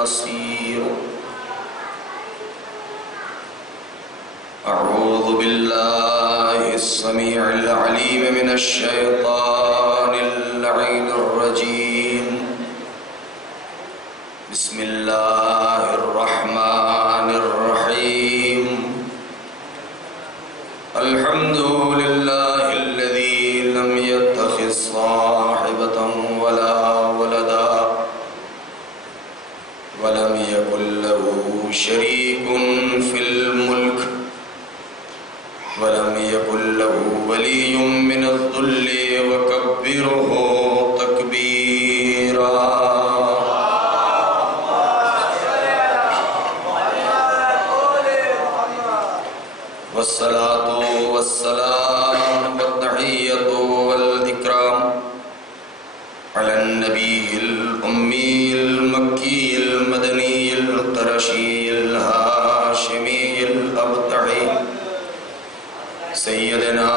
نصير أعوذ بالله السميع العليم من الشيطان اللعين الرجيم بسم الله الرحمن الرحيم الحمد لله الذي لم يتخذ صاحبة ولا ولدا ولم يكن له شريك في الملك ولم يكن له ولي من الذل وكبره تكبيرا والصلاة والسلام والتحية والإكرام على النبي الأمي المكي المدني القرشي الهاشمي الأبطحي سيدنا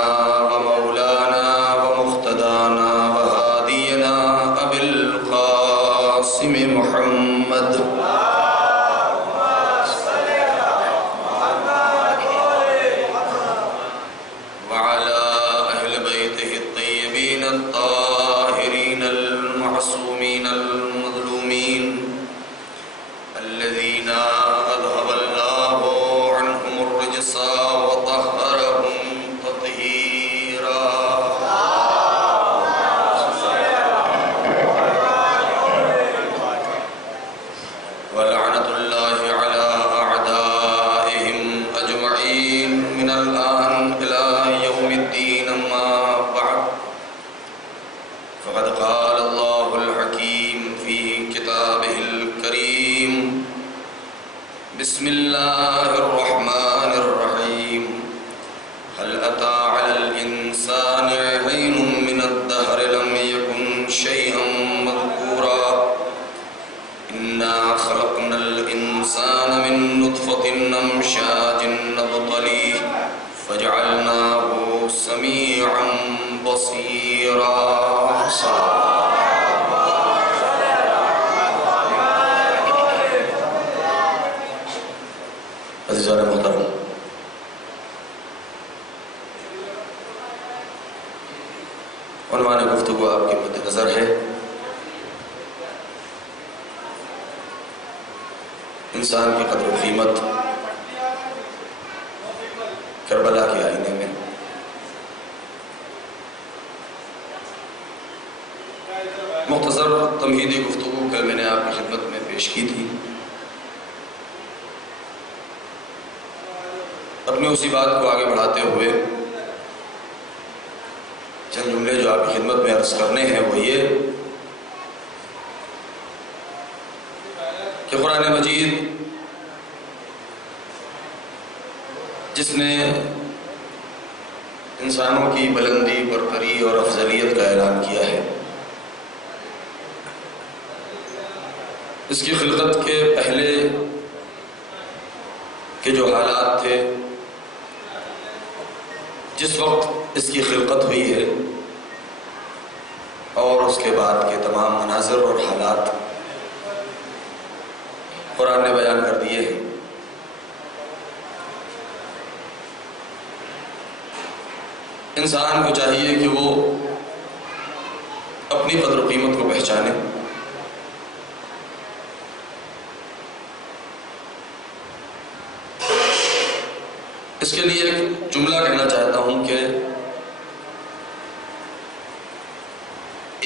ومولانا ومقتدانا وهادينا أبي القاسم محمد وعلى أهل بيته الطيبين الطاهرين المعصومين المظلومين الذين أذهب الله عنهم الرجس وطهرهم تطهيرا ولعنة الله على أعدائهم أجمعين من الآن إلى يوم الدين أما بعد فقد قال الله الحكيم في كتابه الكريم بسم الله الرحمن الرحيم هل أتى على الإنسان حين من الدهر لم يكن شيئا مذكورا إنا خلقنا الإنسان من نطفة أمشاج نبتليه فجعلناه سميعا بصيرا عزیزان محترم، عنوان گفتگو آپ کے مد نظر ہے انسان کی قدر و قیمت کربلا کے آئینے میں۔ مختصر تمہیدی گفتگو کل میں نے آپ کی خدمت میں پیش کی تھی۔ اپنی اسی بات کو آگے بڑھاتے ہوئے چند جملے جو آپ کی خدمت میں عرض کرنے ہیں وہ یہ کہ قرآن مجید جس نے انسانوں کی بلندی، برتری اور افضلیت کا اعلان کیا ہے، اس کی خلقت کے پہلے کے جو حالات تھے، جس وقت اس کی خلقت ہوئی ہے، اور اس کے بعد کے تمام مناظر اور حالات قرآن نے بیان کر دیے ہیں۔ انسان کو چاہیے کہ وہ اپنی قدر و قیمت کو پہچانے، اس کے لیے ایک جملہ کہنا چاہتا ہوں کہ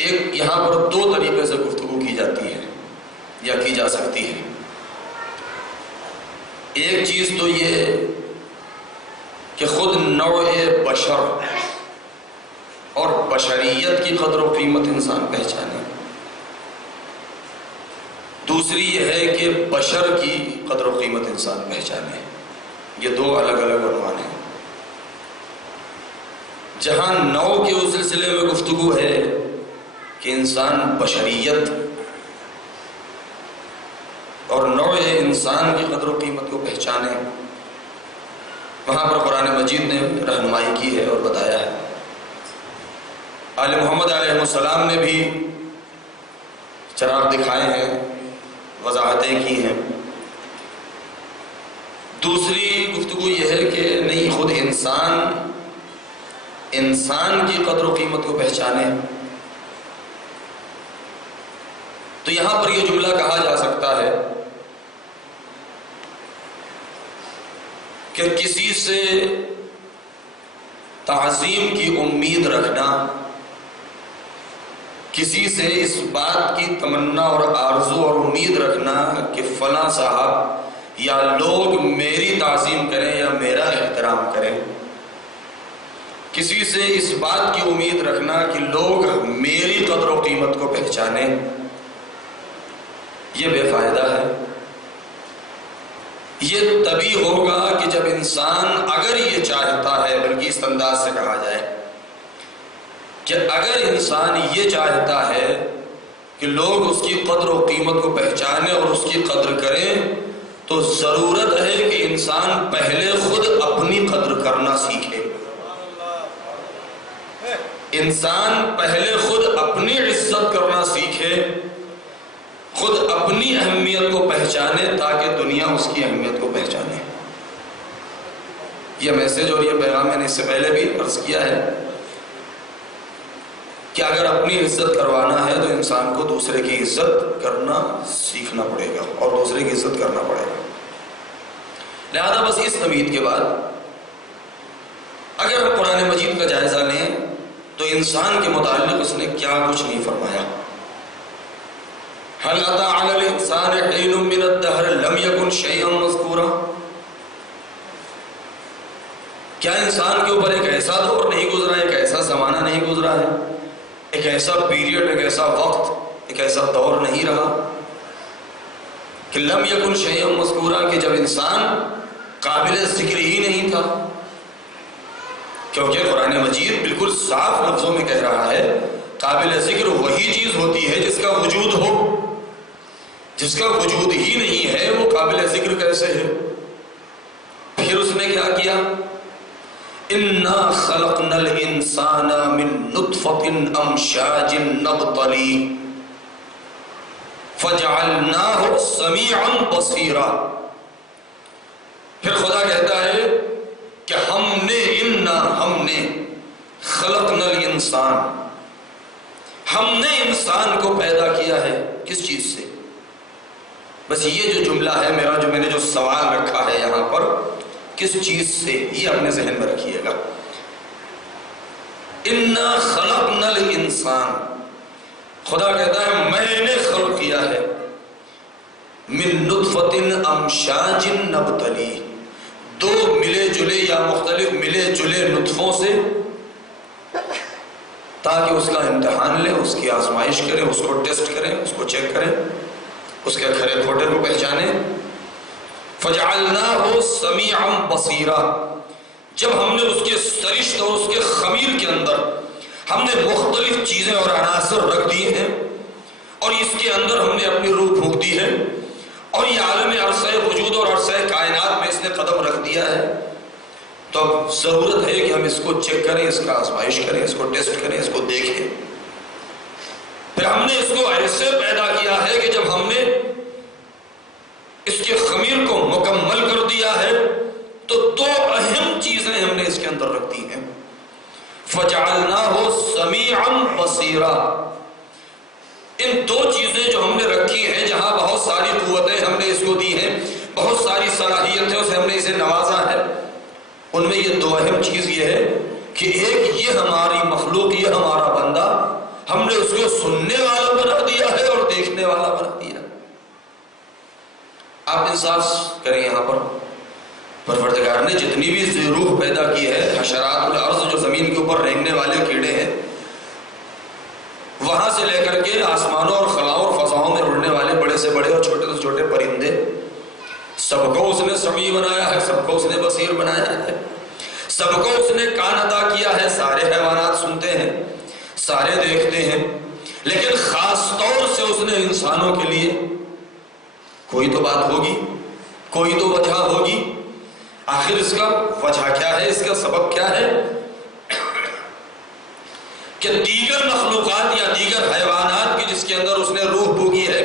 ایک یہاں پر دو طریقے سے گفتگو کی جاتی ہے یا کی جا سکتی ہے۔ ایک چیز تو یہ کہ خود نوع بشر اور بشریت کی قدر و قیمت انسان پہچانے، دوسری یہ ہے کہ بشر کی قدر و قیمت انسان پہچانے۔ یہ دو الگ الگ عنوان ہیں۔ جہاں نوع کے اس سلسلے میں گفتگو ہے کہ انسان بشریت اور نوع انسان کی قدر و قیمت کو پہچانے، وہاں پر قرآن مجید نے رہنمائی کی ہے اور بتایا ہے۔ آل محمد علیہ السلام نے بھی چراغ دکھائے ہیں، وضاحت باتیں کی ہیں. دوسری گفتگو یہ ہے کہ نہیں، خود انسان کی قدر و قیمت کو پہچانے. تو یہاں پر یہ جملہ کہا جا سکتا ہے کہ کسی سے تعظیم کی امید رکھنا، کسی سے اس بات کی تمنا اور آرزو اور امید رکھنا کہ فلاں صاحب یا لوگ میری تعظیم کریں یا میرا احترام کریں، کسی سے اس بات کی امید رکھنا کہ لوگ میری قدر و قیمت کو پہچانیں، یہ بے فائدہ ہے. یہ تبھی ہوگا کہ جب انسان اگر یہ چاہتا ہے، بلکہ اس انداز سے کہا جائے کہ اگر انسان یہ چاہتا ہے کہ لوگ اس کی قدر و قیمت کو پہچانیں اور اس کی قدر کریں، تو ضرورت ہے کہ انسان پہلے خود اپنی قدر کرنا سیکھے. انسان پہلے خود اپنی عزت کرنا سیکھے، خود اپنی اہمیت کو پہچانے تاکہ دنیا اس کی اہمیت کو پہچانے. یہ میسج اور یہ پیغام میں نے اس سے پہلے بھی عرض کیا ہے کہ اگر اپنی عزت کروانا ہے تو انسان کو دوسرے کی عزت کرنا سیکھنا پڑے گا اور دوسرے کی عزت کرنا پڑے گا. لہذا بس اس امید کے بعد اگر ہم قرآن مجید کا جائزہ لیں تو انسان کے متعلق اس نے کیا کچھ نہیں فرمایا. هل أتى على الإنسان حين من الدهر لم يكن شيئا مذكورا. کیا انسان کے اوپر ایک ایسا دور نہیں گزرا، ایک ایسا زمانہ نہیں گزرا ہے، ایک ایسا پیریڈ، ایک ایسا وقت، ایک ایسا دور نہیں رہا کہ لم يكن شيئا مذكورا، کہ جب انسان قابل ذکر ہی نہیں تھا. کیونکہ قرآن مجید بالکل صاف لفظوں میں کہہ رہا ہے قابل ذکر وہی چیز ہوتی ہے جس کا وجود ہو. جس کا وجود ہی نہیں ہے وہ قابل ذکر کیسے ہے؟ پھر اس نے کیا کیا؟ اِنَّا خَلَقْنَا الْإِنسَانَ مِن نُطْفَةٍ أَمْشَاجٍ نَبْتَلِيهِ فَجَعَلْنَاهُ سَمِيعًا بَصِيرًا. پھر خدا کہتا ہے کہ ہم نے خلقنا الانسان، ہم نے انسان کو پیدا کیا ہے. کس چیز سے؟ بس یہ جو جملہ ہے میں نے جو سوال رکھا ہے یہاں پر، کس چیز سے، یہ اپنے ذہن میں رکھیے گا. اِنَّا خَلَقْنَا الْإِنسَانَ، خدا کہتا ہے میں نے خلق کیا ہے مِن نُطْفَةٍ أَمْشَاجٍ نَبْتَلِيهِ، دو ملے جلے یا مختلف ملے جلے نطفوں سے، تاکہ اس کا امتحان لیں، اس کی آزمائش کریں، اس کو ٹیسٹ کریں، اس کو چیک کریں، اس کے کھرے کھوٹے کو پہچانیں. فَجَعَلْنَاهُ سَمِيعًا بَصِيرًا، جب ہم نے اس کے سرشت اور اس کے خمیر کے اندر ہم نے مختلف چیزیں اور عناصر رکھ دیے ہیں اور اس کے اندر ہم نے اپنی روح پھونک دی ہے اور یہ عالم عرصہ وجود اور عرصہ کائنات میں اس نے قدم رکھ دیا ہے، تو اب ضرورت ہے کہ ہم اس کو چیک کریں، اس کا آزمائش کریں، اس کو ٹیسٹ کریں، اس کو دیکھیں. پھر ہم نے اس کو ایسے پیدا کیا ہے کہ جب ہم نے اس کے خمیر کو مکمل کر دیا ہے تو دو اہم چیزیں ہم نے اس کے اندر رکھ دی ہیں. فَجَعَلْنَاهُ سَمِيعًا بَصِيرًا، ان دو چیزیں جو ہم نے رکھی ہیں، جہاں بہت ساری قوتیں ہم نے اس کو دی ہیں، بہت ساری صلاحیتیں سے ہم نے اسے نوازا ہے، ان میں یہ دو اہم چیز یہ ہے کہ ایک یہ ہماری مخلوق، یہ ہمارا بندہ، ہم نے اس کو سننے والا بنا دیا ہے اور دیکھنے والا بنا دیا. آپ انصاف کریں، یہاں پر پروردگار نے جتنی بھی روح پیدا کی ہے، حشرات الارض جو زمین کے اوپر رینگنے والے کیڑے ہیں، وہاں سے لے کر کے آسمانوں اور خلاؤں اور فضاؤں میں اڑنے والے بڑے سے بڑے اور چھوٹے سے چھوٹے پرندے، سب کو اس نے سمیع بنایا ہے، سب کو اس نے بصیر بنایا ہے، سب کو اس نے کان عطا کیا ہے. سارے حیوانات سنتے ہیں، سارے دیکھتے ہیں، لیکن خاص طور سے اس نے انسانوں کے لیے کوئی تو بات ہوگی، کوئی تو وجہ ہوگی. آخر اس کا وجہ کیا ہے، اس کا سبب کیا ہے کہ دیگر مخلوقات یا دیگر حیوانات کی جس کے اندر اس نے روح بھوگی ہے،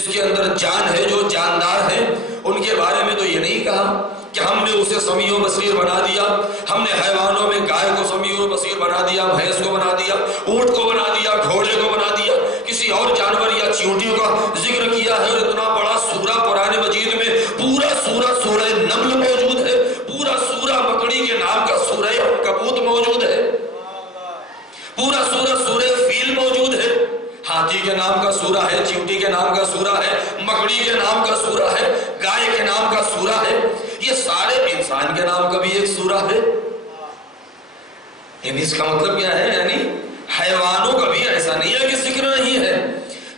جس کے اندر جان ہے، جو جاندار ہیں، ان کے بارے میں تو یہ نہیں کہا کہ ہم نے اسے سمیع و بصیر بنا دیا، ہم نے حیوانوں میں گائے کو سمیع و بصیر بنا دیا، بھینس کو بنا دیا، اونٹ کو بنا دیا، گھوڑے کو بنا دیا، کسی اور جانور یا چیونٹیوں کا ذکر کیا ہے۔ اور اتنا بڑا سورہ قرآن مجید میں، پورا سورہ سورہ نمل موجود ہے، پورا سورہ مکڑی کے نام کا سورہ عنکبوت موجود ہے، پورا سورہ سورہ فیل موجود ہے، ہاتھی کے نام کا سورہ ہے، چیونٹی کے نام کا سورہ ہے، مکڑی کے نام کا سورہ ہے، گائے کے نام کا سورہ ہے، یہ سارے انسان کے نام کا بھی ایک سورہ ہے۔ یعنی اس کا مطلب کیا ہے؟ یعنی حیوانوں کا بھی ایسا نہیں ہے کہ ذکر نہیں ہے،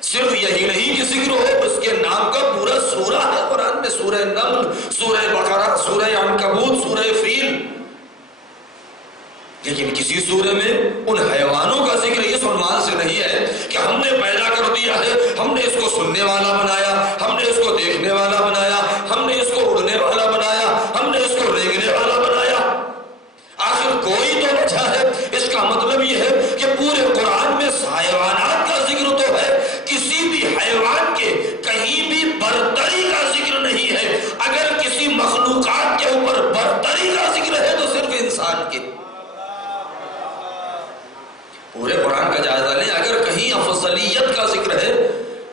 صرف یہی نہیں کہ ذکر ہو، اس کے نام کا پورا سورہ ہے قرآن میں، سورہ نمل، سورہ بقرہ، سورہ عنکبوت، سورہ فیل۔ لیکن کسی سورے میں ان حیوانوں کا ذکر اس عنوان سے نہیں ہے کہ ہم نے پیدا کر دیا ہے، ہم نے اس کو سننے والا بنایا، ہم نے اس کو دیکھنے والا بنایا، ہم نے اس کو اڑنے والا بنایا، ہم نے اس کو رینگنے والا بنایا۔ آخر کوئی تو وجہ ہے۔ اس کا مطلب یہ ہے کہ پورے قرآن میں حیوانات کا ذکر تو ہے، کسی بھی حیوان کے کہیں بھی برتری کا ذکر نہیں ہے۔ اگر کسی مخلوقات کے اوپر برتری کا ذکر ہے تو صرف انسان کے۔ پورے قرآن کا جائزہ لیں، اگر کہیں افضلیت کا ذکر ہے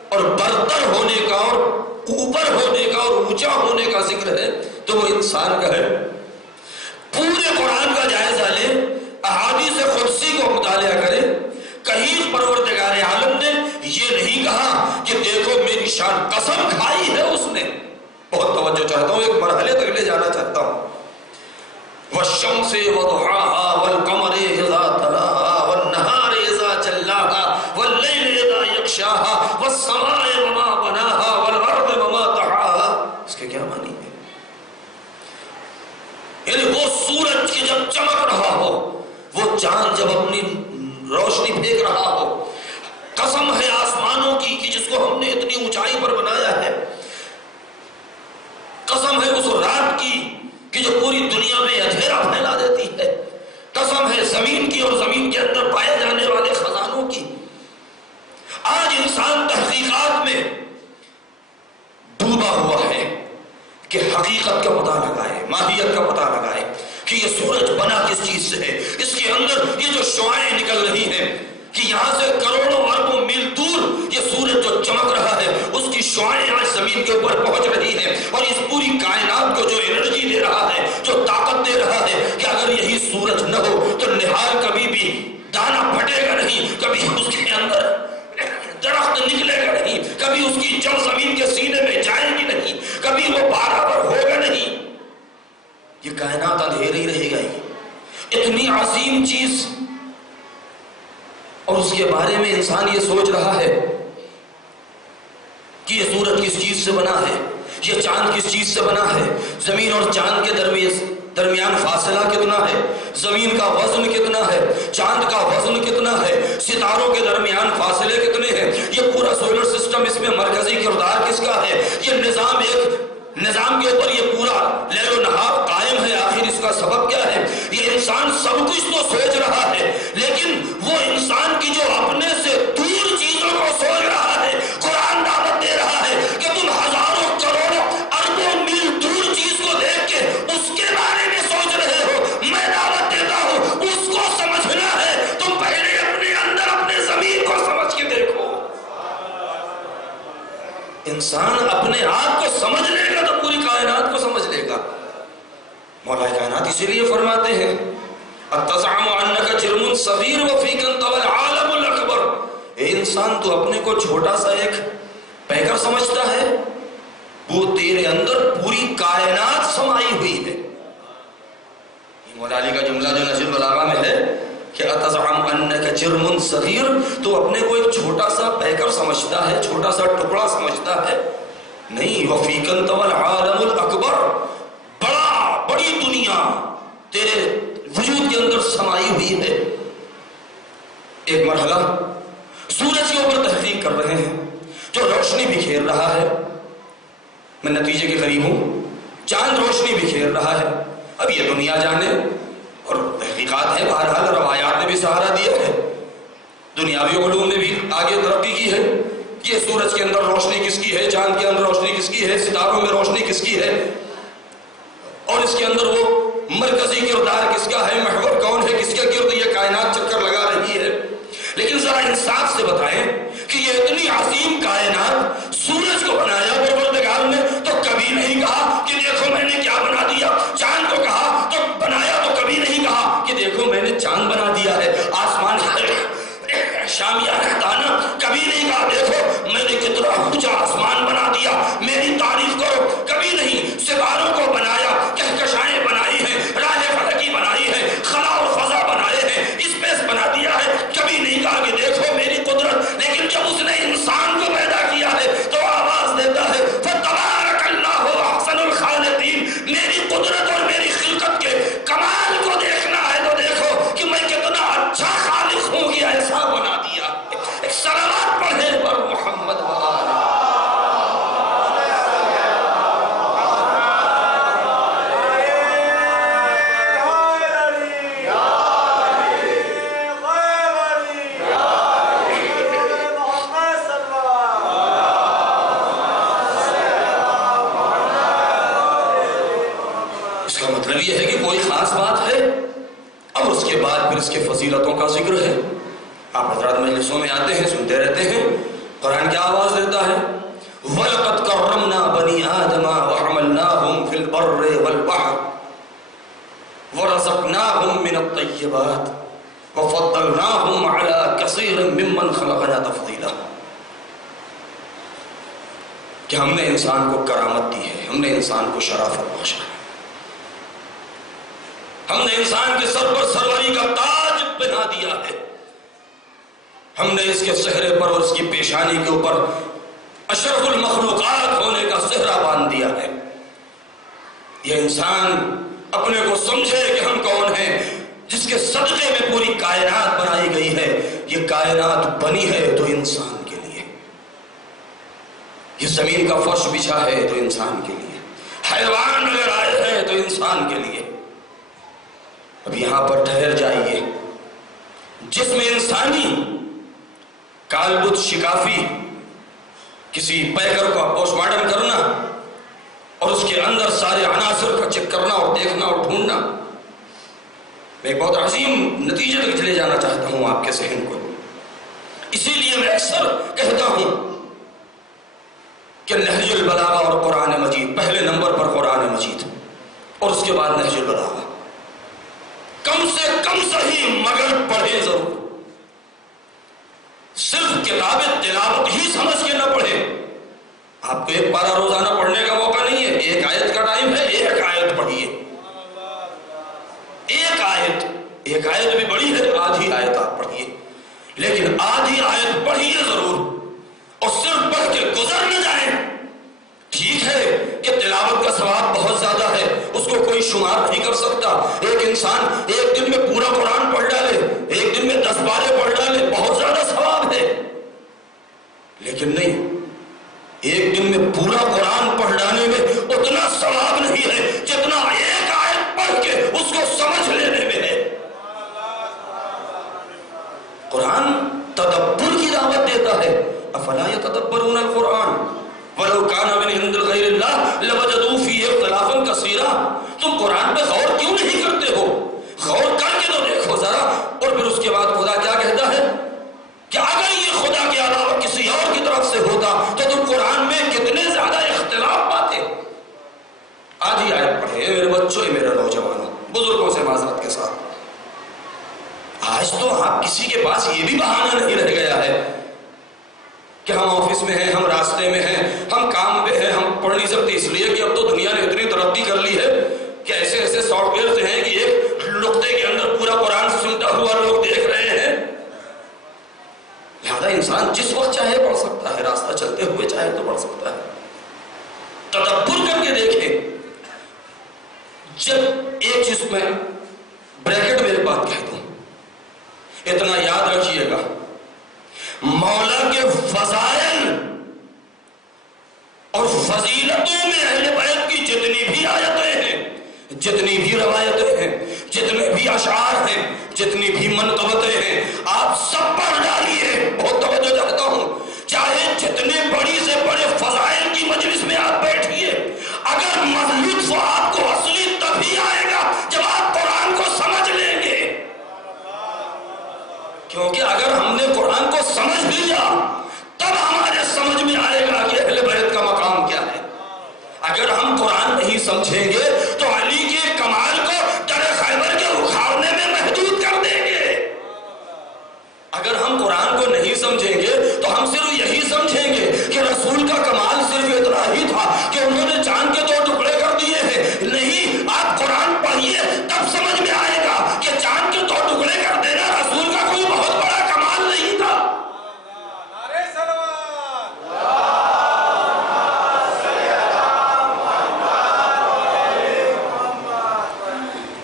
اور برتر ہونے کا اور اوپر ہونے کا اور اونچا ہونے کا ذکر ہے تو وہ انسان کا ہے۔ پورے قرآن کا جائزہ لیں، احادیث قدسی کو مطالعہ کریں، کہیں پروردگار عالم نے یہ نہیں کہا کہ دیکھو میری شان، قسم کھائی ہے اس نے۔ بہت توجہ چاہتا ہوں، ایک مرحلے تک لے جانا چاہتا ہوں۔ والشمس وضحاها والقمر اذا تلاها والنهار اذا جلاها والليل اذا يغشاها والسماء وما بناها والارض وما طحاها۔ اس کے کیا معنی ہے؟ یعنی وہ سورج کی جب چمک رہا ہو، وہ چاند جب اپنی روشنی پھینک رہا ہو، قسم ہے آسمانوں کی کہ جس کو ہم نے اتنی اونچائی پر بنایا ہے، قسم ہے اس رات کی کہ جو پوری دنیا میں اندھیرا پھیلا دیتی ہے، قسم ہے زمین کی اور زمین کے اندر پائے جانے والے خزانوں کی۔ آج انسان تحقیقات میں ڈوبا ہوا ہے کہ حقیقت کا پتہ لگائے، ماہیت کا پتہ لگائے کہ یہ سورج بنا کس چیز سے ہے، اس کے اندر یہ جو شعاعیں نکل رہی ہیں کہ یہاں سے کروڑوں اربوں میل دور یہ سورج جو چمک رہا ہے، اس کی شعاعیں آج زمین کے اوپر پہنچ رہی ہیں، اور اس پوری کائنات کو جو انرجی دے رہا ہے، جو طاقت دے رہا ہے کہ اگر یہی سورج نہ ہو تو نہال کبھی بھی دانا پھٹے گا نہیں، کبھی اس کے اندر درخت نکلے گا نہیں، کبھی اس کی جڑ زمین کے سینے میں جائے گی نہیں، کبھی وہ برابر ہوگا نہیں، یہ کائنات اندھیری رہے گا۔ اتنی عظیم چیز، اور اس کے بارے میں انسان یہ سوچ رہا ہے کہ یہ سورج کس چیز سے بنا ہے، یہ چاند کس چیز سے بنا ہے، زمین اور چاند کے درمیان فاصلہ کتنا ہے، زمین کا وزن کتنا ہے، چاند کا وزن کتنا ہے، ستاروں کے درمیان فاصلے کتنے ہیں، یہ پورا سولر سسٹم، اس میں مرکزی کردار کس کا ہے، یہ نظام، ایک نظام کے اوپر یہ پورا لیل و نہار قائم ہے، آخر اس کا سبب کیا ہے؟ یہ انسان سب کچھ تو سوچ رہا ہے، لیکن وہ انسان کی جو اپنے سے دور چیزوں کو سوچ رہا ہے، قرآن دعوت دے رہا ہے کہ تم ہزاروں کروڑوں اربوں میل دور چیز کو دیکھ کے اس کے بارے میں سوچ رہے ہو، میں دعوت دیتا ہوں اس کو سمجھنا ہے، تم پہلے اپنے اندر اپنے زمین کو سمجھ کے دیکھو۔ انسان اپنے آپ کو سمجھ لے گا تو پوری کائنات کو سمجھ لے گا۔ مولا کائنات اسی لیے فرماتے ہیں اتزعم انک جرم صغیر وفیک انطوی العالم الاکبر، اے انسان تو اپنے کو چھوٹا سا ایک پیکر سمجھتا ہے، وہ تیرے اندر پوری کائنات سمائی ہوئی ہے۔ مولا علی کا جملہ جو نہج البلاغہ میں ہے کہ اتزعم انک جرم صغیر، تو اپنے کو ایک چھوٹا سا پیکر سمجھتا ہے، چھوٹا سا ٹکڑا سمجھتا ہے، نہیں، وفیک انطوی العالم الاکبر، بڑی دنیا تیرے وجود کے اندر سمائی ہوئی ہے۔ ایک مرحلہ سورج کے اوپر تحقیق کر رہے ہیں جو روشنی بکھیر رہا ہے، میں نتیجے کے قریب ہوں، چاند روشنی بکھیر رہا ہے، اب یہ دنیا جانے، اور تحقیقات ہیں، بہرحال روایات نے بھی سہارا دیا ہے، دنیاوی علوم نے بھی آگے ترقی کی ہے، کہ سورج کے اندر روشنی کس کی ہے، چاند کے اندر روشنی کس کی ہے، ستاروں میں روشنی کس کی ہے، اور اس کے اندر وہ مرکزی کردار کس کا ہے، محور کون ہے، کس کے گرد یہ کائنات چکر لگا رہی ہے. لیکن ذرا انصاف سے بتائیں کہ یہ اتنی عظیم کائنات سورج کو بنایا پروردگار نے تو کبھی نہیں کہا کہ دیکھو میں نے کیا بنا دیا. چاند کو کہا تو بنایا تو کبھی نہیں کہا کہ دیکھو میں نے چاند بنا دیا ہے. آسمان شامیانہ تانا کبھی نہیں کہا دیکھو میں نے کتنا اونچا آسمان بنا دیا میری تعریف کرو. کبھی نہیں. ستاروں کو بنایا، کہکشائیں بنائی ہیں، راہ فلکی بنائی ہے، خلا اور فضا بنائے ہیں، اسپیس بنا دیا ہے. کبھی نہیں کہا کہ دیکھو میری قدرت. لیکن جب اس نے انسان کو پیدا کیا ہے تو آواز دیتا ہے فتبارک اللہ احسن الخالقین. میری قدرت اور میری خلقت کے کمال کو دیکھنا ہے تو دیکھو کہ میں کتنا اچھا خالق ہوں کہ ایسا بنا دیا. ایک صلوات پڑھے پر محمد وآلہ. مطلب یہ ہے کہ کوئی خاص بات ہے اور اس کے بعد پھر اس کے فضیلتوں کا ذکر ہے. آپ حضرات مجلسوں میں آتے ہیں، سنتے رہتے ہیں، قرآن کیا آواز دیتا ہے وَلَقَدْ كَرَّمْنَا بَنِي آدَمَ وَحَمَلْنَاهُمْ فِي الْبَرِّ وَالْبَحْرِ وَرَزَقْنَاهُمْ مِنَ الطَّيِّبَاتِ وَفَضَّلْنَاهُمْ عَلَى كَثِيرٍ مِّمَّنْ خَلَقْنَا تَفْضِيلًا. کہ ہم نے انسان کو کرامت دی ہے، ہم نے انسان کو شرافت بخشا ہے، ہم نے انسان کے سر پر سروری کا تاج پہنا دیا ہے، ہم نے اس کے چہرے پر اور اس کی پیشانی کے اوپر اشرف المخلوقات ہونے کا صحرا باندھ دیا ہے. یہ انسان اپنے کو سمجھے کہ ہم کون ہیں، جس کے صدقے میں پوری کائنات بنائی گئی ہے. یہ کائنات بنی ہے تو انسان کے لیے، یہ زمین کا فرش بچھا ہے تو انسان کے لیے، حیوان اگر آئے ہیں تو انسان کے لیے. اب یہاں پر ٹھہر جائیے. جسم انسانی کالبد شکافی کسی پیکر کا پوسٹ مارٹم کرنا اور اس کے اندر سارے عناصر کا چیک کرنا اور دیکھنا اور ڈھونڈنا، میں ایک بہت عظیم نتیجے تک چلے جانا چاہتا ہوں آپ کے ذہن کو. اسی لیے میں اکثر کہتا ہوں کہ نہج البلاغہ اور قرآن مجید، پہلے نمبر پر قرآن مجید اور اس کے بعد نہج البلاغہ. کم سے کم صحیح مگر پڑھیں ضرور. صرف کتاب تلاوت ہی سمجھ کے نہ پڑھیں. آپ کو ایک پارہ روزانہ پڑھنے کا موقع نہیں ہے، ایک آیت کا ٹائم ہے، ایک آیت پڑھیے. ایک آیت بھی بڑی ہے، آدھی آیت آپ پڑھیے، لیکن آدھی آیت پڑھیے ضرور. اور صرف پڑھ کے گزر نہ جائیں. ٹھیک ہے کہ تلاوت کا ثواب بہت زیادہ ہے، اس کو کوئی شمار نہیں کر سکتا. ایک انسان ایک دن میں پورا قرآن پڑھ ڈالے، ایک دن میں 10 پارے پڑھ ڈالے، بہت زیادہ ثواب ہے. لیکن نہیں، ایک دن میں پورا قرآن پڑھ ڈالنے میں اتنا ثواب نہیں ہے جتنا ایک آیت پڑھ کے اس کو سمجھ لینے میں ہے. قرآن تدبر کی دعوت دیتا ہے. افلا یتدبرون القرآن وَلَوْ كَانَ مِنْ عِنْدِ غَيْرِ اللَّهِ لَوَجَدُوا فِيهِ اخْتِلَافًا كَثِيرًا. تم قرآن پہ غور کیوں نہیں کرتے ہو؟ غور کر کے تو دیکھو ذرا. اور پھر اس کے بعد خدا کیا کہتا ہے کہ اگر یہ خدا کے علاوہ کسی اور کی طرف سے ہوتا تو تم قرآن میں کتنے زیادہ اختلاف پاتے. آدھی آیت پڑھے میرے بچوں، میرے نوجوانوں، بزرگوں سے معذرت کے ساتھ. آج تو آپ کسی کے پاس یہ بھی بہانہ نہیں رہ گیا ہے کہ ہم آفس میں ہیں، ہم راستے میں ہیں، ہم کام پہ ہیں، ہم پڑھ نہیں سکتے اس لیے کہ اب تو دنیا نے اتنی ترقی کر لی ہے کہ ایسے ایسے سافٹ ویئر ہیں کہ ایک نقطے کے اندر پورا قرآن سنتا ہوا لوگ دیکھ رہے ہیں. لہذا انسان جس وقت چاہے پڑھ سکتا ہے، راستہ چلتے ہوئے چاہے تو پڑھ سکتا ہے. تدبر کر کے دیکھیں. جب ایک چیز میں بریکٹ میں بات کہہ دوں، اتنا یاد رکھیے گا، مولا کے فضائل اور فضیلتوں میں اہل بیت کی جتنی بھی آیتیں ہیں، جتنی بھی روایتیں ہیں، جتنے بھی اشعار ہیں، جتنی بھی منقبتیں ہیں، آپ سب پڑھ ڈالیے. بہت توجہ چاہتا ہوں. چاہے جتنے بڑی سے بڑے فضائل کی مجلس میں آپ بیٹھیے، اگر لطف آپ کو اصلی تبھی آئے گا جب آپ قرآن کو سمجھ لیں گے. کیونکہ اگر ہم نے قرآن کو سمجھ لیا تب ہمارے سمجھ میں آئے گا کہ اہل بیت کا مقام کیا ہے. اگر ہم قرآن نہیں سمجھیں گے تو علی کے کمال کو در خیبر کے اکھاڑنے میں محدود کر دیں گے. اگر ہم قرآن کو نہیں سمجھیں گے تو ہم صرف یہی سمجھیں گے کہ رسول کا کمال صرف اتنا ہی تھا کہ انہوں نے چاند کے 2 ٹکڑے کر دیے ہیں. نہیں، آپ قرآن پڑھیے تب سمجھ میں آئے گا کہ چاند کے 2 ٹکڑے کر دینا رسول کا کوئی بہت بڑا کمال نہیں تھا.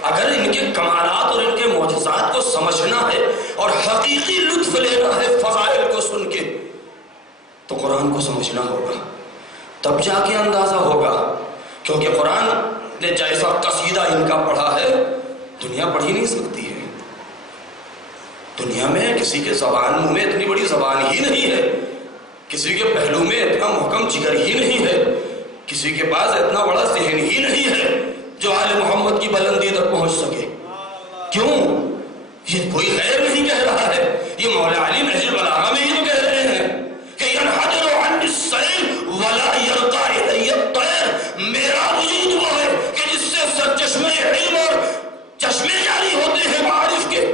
اگر ان کے کمالات اور ان کے معجزات کو سمجھنا ہے اور حقیقی لطف لینا ہے فضائل کو سن کے تو قرآن کو سمجھنا ہوگا، تب جا کے اندازہ ہوگا. کیونکہ قرآن نے جیسا قصیدہ ان کا پڑھا ہے دنیا پڑھ ہی نہیں سکتی ہے. دنیا میں کسی کے زبان منہ میں اتنی بڑی زبان ہی نہیں ہے، کسی کے پہلو میں اتنا محکم جگر ہی نہیں ہے، کسی کے پاس اتنا بڑا ذہن ہی نہیں ہے جو آل محمد کی بلندی تک پہنچ سکے. کیوں؟ یہ کوئی غیر نہیں کہہ رہا ہے، یہ مولا علی نہج البلاغہ میں یہ تو کہہ رہے ہیں کہ ینحدر عن السیل ولا یرقى الی الطیر. میرا وجود وہ ہے کہ جس سے سرچشمے علم اور چشمے جاری ہوتے ہیں معارف کے،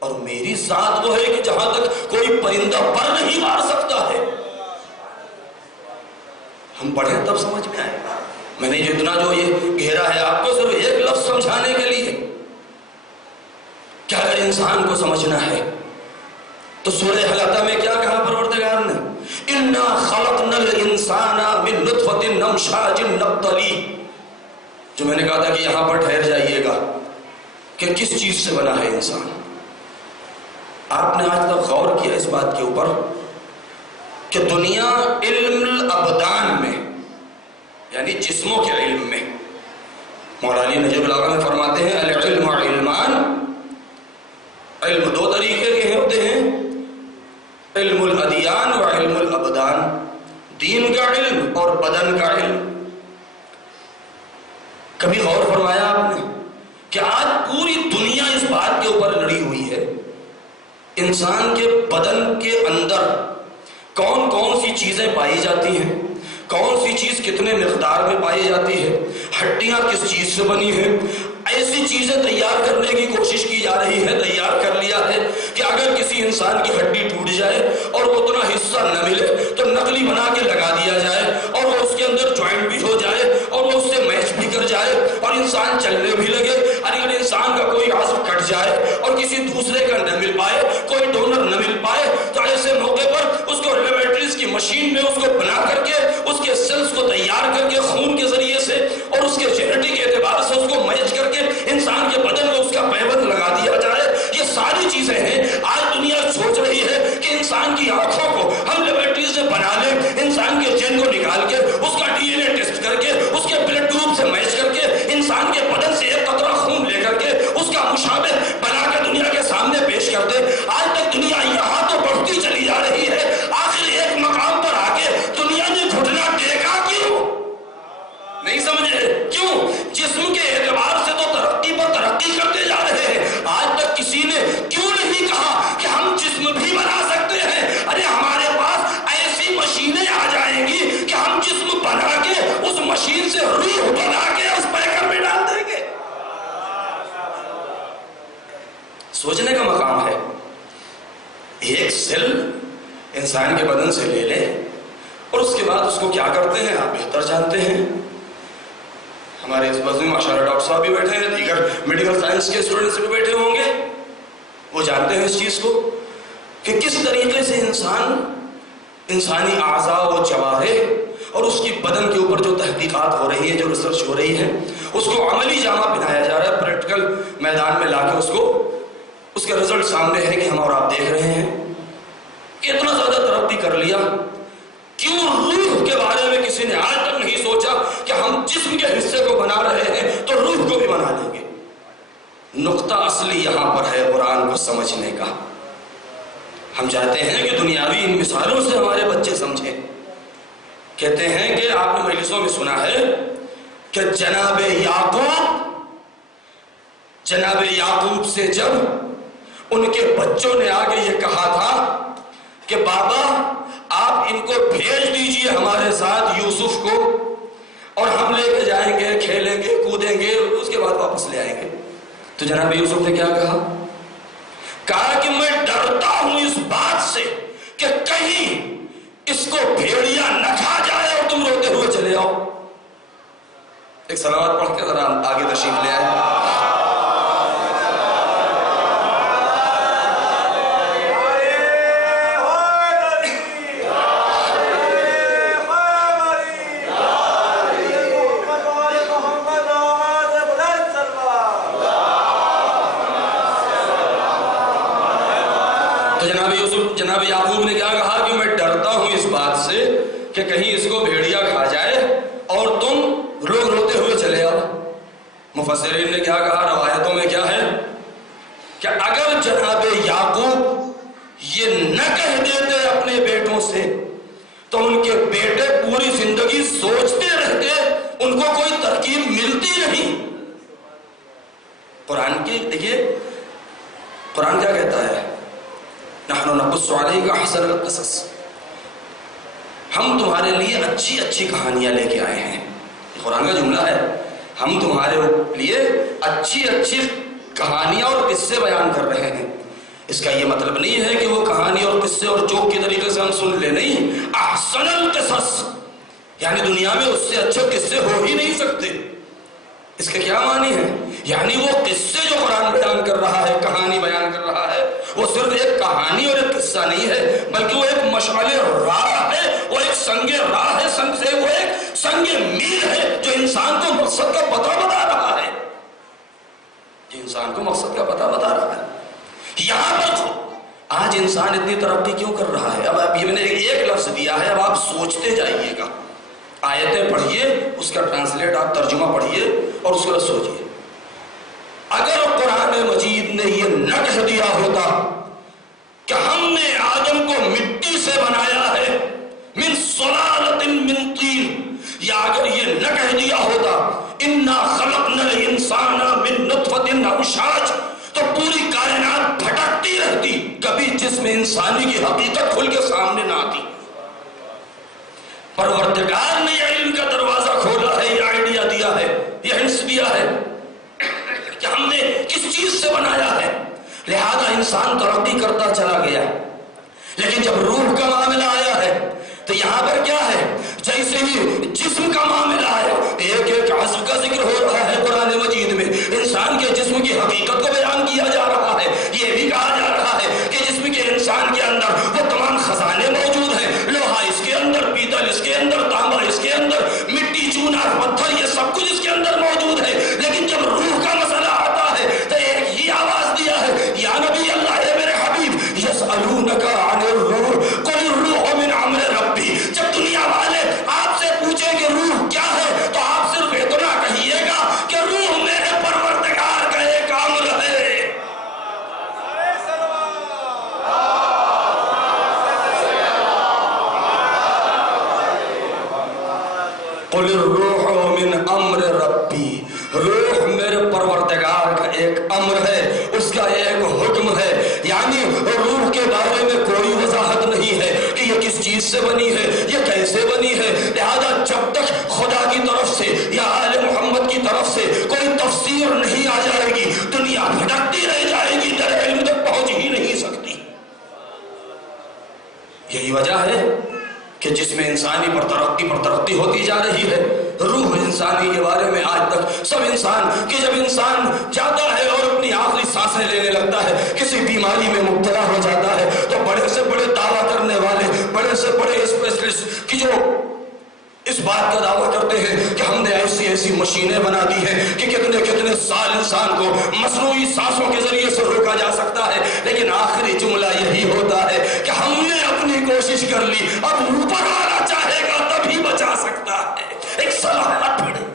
اور میری ذات وہ ہے کہ جہاں تک کوئی پرندہ پر نہیں مار سکتا ہے. ہم پڑھیں تب سمجھ میں آئے گا. میں نے جتنا جو یہ گھیرا ہے آپ کو صرف ایک لفظ سمجھانے کے لیے کہ اگر انسان کو سمجھنا ہے تو سورہ حلقہ میں کیا کہا پروردگار نے؟ اِنَّا خَلَقْنَا الْإِنسَانَ مِن نُطْفَةٍ نَمْشَاجٍ نَبْتَلِيهِ. جو میں نے کہا تھا کہ یہاں پر ٹھہر جائیے گا کہ کس چیز سے بنا ہے انسان. آپ نے آج تک غور کیا اس بات کے اوپر کہ دنیا علم الابدان میں یعنی جسموں کے علم میں، مولا علی نہج البلاغہ میں فرماتے ہیں العلم علمان، علم 2 طریقے کے ہوتے ہیں، علم الادیان و علم الابدان. دین کا علم اور بدن کا علم. کبھی غور فرمایا آپ نے کہ آج پوری دنیا اس بات کے اوپر لڑی ہوئی ہے انسان کے بدن کے اندر کون کون سی چیزیں پائی جاتی ہیں، کون سی چیز کتنے مقدار میں پائی جاتی ہے، ہڈیاں کس چیز سے بنی ہیں. ایسی چیزیں تیار کرنے کی کوشش کی جا رہی ہے، تیار کر لیا ہے کہ اگر کسی انسان کی ہڈی ٹوٹ جائے اور اتنا حصہ نہ ملے تو نقلی بنا کے لگا دیا جائے اور وہ اس کے اندر جوائنٹ بھی ہو جائے اور وہ اس سے میچ بھی کر جائے اور انسان چلنے بھی لگے. اگر انسان کا کوئی عضو کٹ جائے اور کسی دوسرے کا نہ مل پائے، کوئی ڈونر نہ مل پائے، تو ایسے موقع پر اس کو لیبارٹریز کی مشین میں اس کو بنا کر کے اس کے سیلز کو تیار کر کے خون کے ذریعے سے اور اس کے جینیٹک اعتبار سے اس کو میچ کر کے انسان کے بدن میں اس کا پیوند لگا دیا جائے. یہ ساری چیزیں ہیں. آج دنیا سوچ رہی ہے کہ انسان کی آنکھوں کو ہم لیبارٹریز سے بنا لیں، انسان کے جین کو نکال کے اس کا ڈی این اے ٹیسٹ کر کے اس کے بلڈ گروپ سے میچ کر کے انسان کے بدن سے 1 قطرہ خون لے کر کے اس کا مشابہ بنا کے دنیا کے سامنے پیش کر دے. آج تک دنیا یہاں تو بڑھتی چلی جا رہی ہے، آخر ایک مقام پر آ کے دنیا نے گھٹنا ٹیکا کیوں؟ نہیں سمجھے کیوں؟ جسم کے اعتبار سے تو ترقی پر ترقی کرتے جا رہے ہیں. آج تک کسی نے کیوں نہیں کہا کہ ہم جسم بھی بنا سکتے ہیں؟ ارے ہمارے پاس ایسی مشینیں آ جائیں گی کہ ہم جسم بنا کے اس مشین سے روح بنا کے اس پیکر میں ڈال دیں گے. سوچنے کا مقام ہے. ایک سیل انسان کے بدن سے لے لیں اور اس کے بعد اس کو کیا کرتے ہیں آپ بہتر جانتے ہیں. ہمارے اس بزم میں ماشاءاللہ ڈاکٹر صاحب بھی بیٹھے ہیں، دیگر میڈیکل سائنس کے اسٹوڈنٹس بھی بیٹھے ہوں گے، وہ جانتے ہیں اس چیز کو کہ کس طریقے سے انسانی اعضاء و جوارح اور اس کی بدن کے اوپر جو تحقیقات ہو رہی ہیں، جو ریسرچ ہو رہی ہے، اس کو عملی جامہ پہنایا جا رہا ہے. پریکٹیکل میدان میں لا کے اس کے رزلٹ سامنے ہے کہ ہم اور آپ دیکھ رہے ہیں. اتنا زیادہ ترقی کر لیا، کیوں روح کے بارے میں کسی نے آج تک نہیں سوچا کہ ہم جسم کے حصے کو بنا رہے ہیں تو روح کو بھی بنا لیں گے. نقطہ اصلی یہاں پر ہے قرآن کو سمجھنے کا. ہم چاہتے ہیں کہ دنیاوی ان مثالوں سے ہمارے بچے سمجھیں. کہتے ہیں کہ آپ نے مجلسوں میں سنا ہے کہ جناب یعقوب سے جب ان کے بچوں نے آگے یہ کہا تھا کہ بابا آپ ان کو بھیج دیجئے ہمارے ساتھ یوسف کو، اور ہم لے کے جائیں گے، کھیلیں گے، کودیں گے، اس کے بعد واپس لے آئیں گے. تو جناب یوسف نے کیا کہا کہ میں ڈرتا ہوں اس بات سے کہ کہیں اس کو بھیڑیا نہ کھا جائے اور تم روتے ہوئے چلے آؤ. ایک صلوات پڑھ کے ذرا آگے تشریف لے آئے. جناب یعقوب نے کیا کہا کہ میں ڈرتا ہوں اس بات سے کہ کہیں اس کو بھیڑیا کھا جائے اور تم روتے ہوئے چلے آؤ. مفسرین نے کیا کہا، روایتوں میں کیا ہے کہ اگر جناب یعقوب یہ نہ کہہ دیتے اپنے بیٹوں سے تو ان کے بیٹے پوری زندگی سوچتے رہتے، ان کو کوئی ترکیب ملتی نہیں. قرآن کی دیکھیے قرآن کیا کہتا ہے، نحن نقص علیک احسن القصص، ہم تمہارے لیے اچھی اچھی کہانیاں لے کے آئے ہیں. قرآن کا جملہ ہے، ہم تمہارے لیے اچھی اچھی کہانیاں اور قصے بیان کر رہے ہیں. اس کا یہ مطلب نہیں ہے کہ وہ کہانی اور قصے اور جوک کے طریقے سے ہم سن لیں، نہیں، احسن القصص یعنی دنیا میں اس سے اچھے قصے ہو ہی نہیں سکتے. اس کے کیا معنی ہے، یعنی وہ قصے جو قرآن بیان کر رہا ہے، کہانی بیان کر رہا ہے، وہ صرف ایک کہانی اور ایک قصہ نہیں ہے، بلکہ وہ ایک مشعل راہ ہے، وہ ایک سنگ راہ ہے، وہ ایک سنگ میل ہے جو انسان کو مقصد کا پتہ بتا رہا ہے، جو انسان کو مقصد کا پتہ بتا رہا ہے. یہاں پر آج انسان اتنی ترقی کیوں کر رہا ہے؟ اب میں نے ایک لفظ دیا ہے، اب آپ سوچتے جائیے گا، آیتیں پڑھیے، اس کا ٹرانسلیٹ آپ ترجمہ پڑھیے اور اس کو سوچیے. اگر قرآن مجید نے یہ نہ کہہ دیا ہوتا کہ ہم نے آدم کو مٹی سے بنایا ہے، من صلالۃ من طین، یا اگر یہ نہ کہہ دیا ہوتا انا خلقنا الانسان من نطفۃ امشاج، تو پوری کائنات بھٹکتی رہتی، کبھی جسم انسانی کی حقیقت کھل کے سامنے نہ آتی. پروردگار نے یہ علم کا دروازہ کھولا ہے، یہ آئیڈیا دیا ہے، یہ ہنس دیا ہے کہ ہم نے کس چیز سے بنایا ہے، لہذا انسان ترقی کرتا چلا گیا. لیکن جب روح کا معاملہ آیا ہے تو یہاں پر کیا ہے، جیسے ہی جسم کا معاملہ آیا، ایک ایک عضو کا ذکر ہو رہا ہے قرآن مجید میں، انسان کے جسم کی حقیقت کو بیان کیا جا رہا ہے. یہ بھی کہا جا رہا ہے کہ جسم کے انسان کے اندر وہ تمام خزانے موجود ہیں، لوہا اس کے اندر، پیتل اس کے اندر، تانبا اس کے اندر، مٹی، چونا، پتھر، یہ سب کچھ اس کے اندر موجود ہے. لیکن جب روح کا مسئلہ آتا ہے تو ایک ہی آواز دیا ہے، یا نبی اللہ، اے میرے حبیب، یسألونک عن الروح قل الروح من امر ربی. جب دنیا والے آپ سے پوچھیں کہ روح کیا ہے تو آپ صرف اتنا کہیے گا کہ روح میرے پروردگار کا ایک امر ہے. قل الروح من امر ربی، روح میرے پروردگار کا ایک امر ہے، اس کا ایک حکم ہے. یعنی روح کے بارے میں کوئی وضاحت نہیں ہے کہ یہ کس چیز سے بنی ہے، یہ کیسے بنی ہے. لہذا جب تک خدا کی طرف سے یا آل محمد کی طرف سے کوئی تفسیر نہیں آ جائے گی، دنیا بھٹکتی رہ جائے گی، در علم تک پہنچ ہی نہیں سکتی. یہی وجہ ہے کہ جس میں انسانی پر ترقی ہوتی جا رہی ہے. روح انسانی کے بارے میں آج تک سب انسان کہ جب انسان جاتا ہے اور اپنی آخری سانسیں لینے لگتا ہے، کسی بیماری میں مبتلا ہو جاتا ہے، تو بڑے سے بڑے دعویٰ کرنے والے، بڑے سے بڑے اسپیشلسٹ کی جو اس بات کا دعویٰ کرتے ہیں کہ ہم نے ایسی ایسی مشینیں بنا دی ہیں کہ کتنے کتنے سال انسان کو مصنوعی سانسوں کے ذریعے سے روکا جا سکتا ہے. لیکن آخری جملہ یہی ہوتا ہے کہ ہم نے اپنی کوشش کر لی، اب اوپر والا چاہے گا تبھی بچا سکتا ہے. ایک صلاحیت پڑے.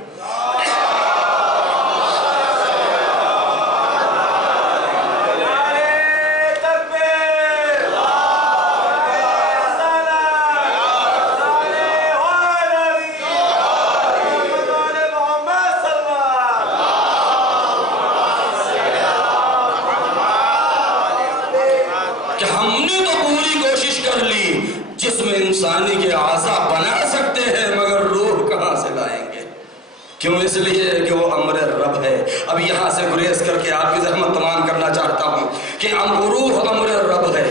کیوں؟ اس لیے کہ وہ امر رب ہے۔ اب یہاں سے گریز کر کے آپ کی زحمت تمام کرنا چاہتا ہوں کہ روح امر رب ہے۔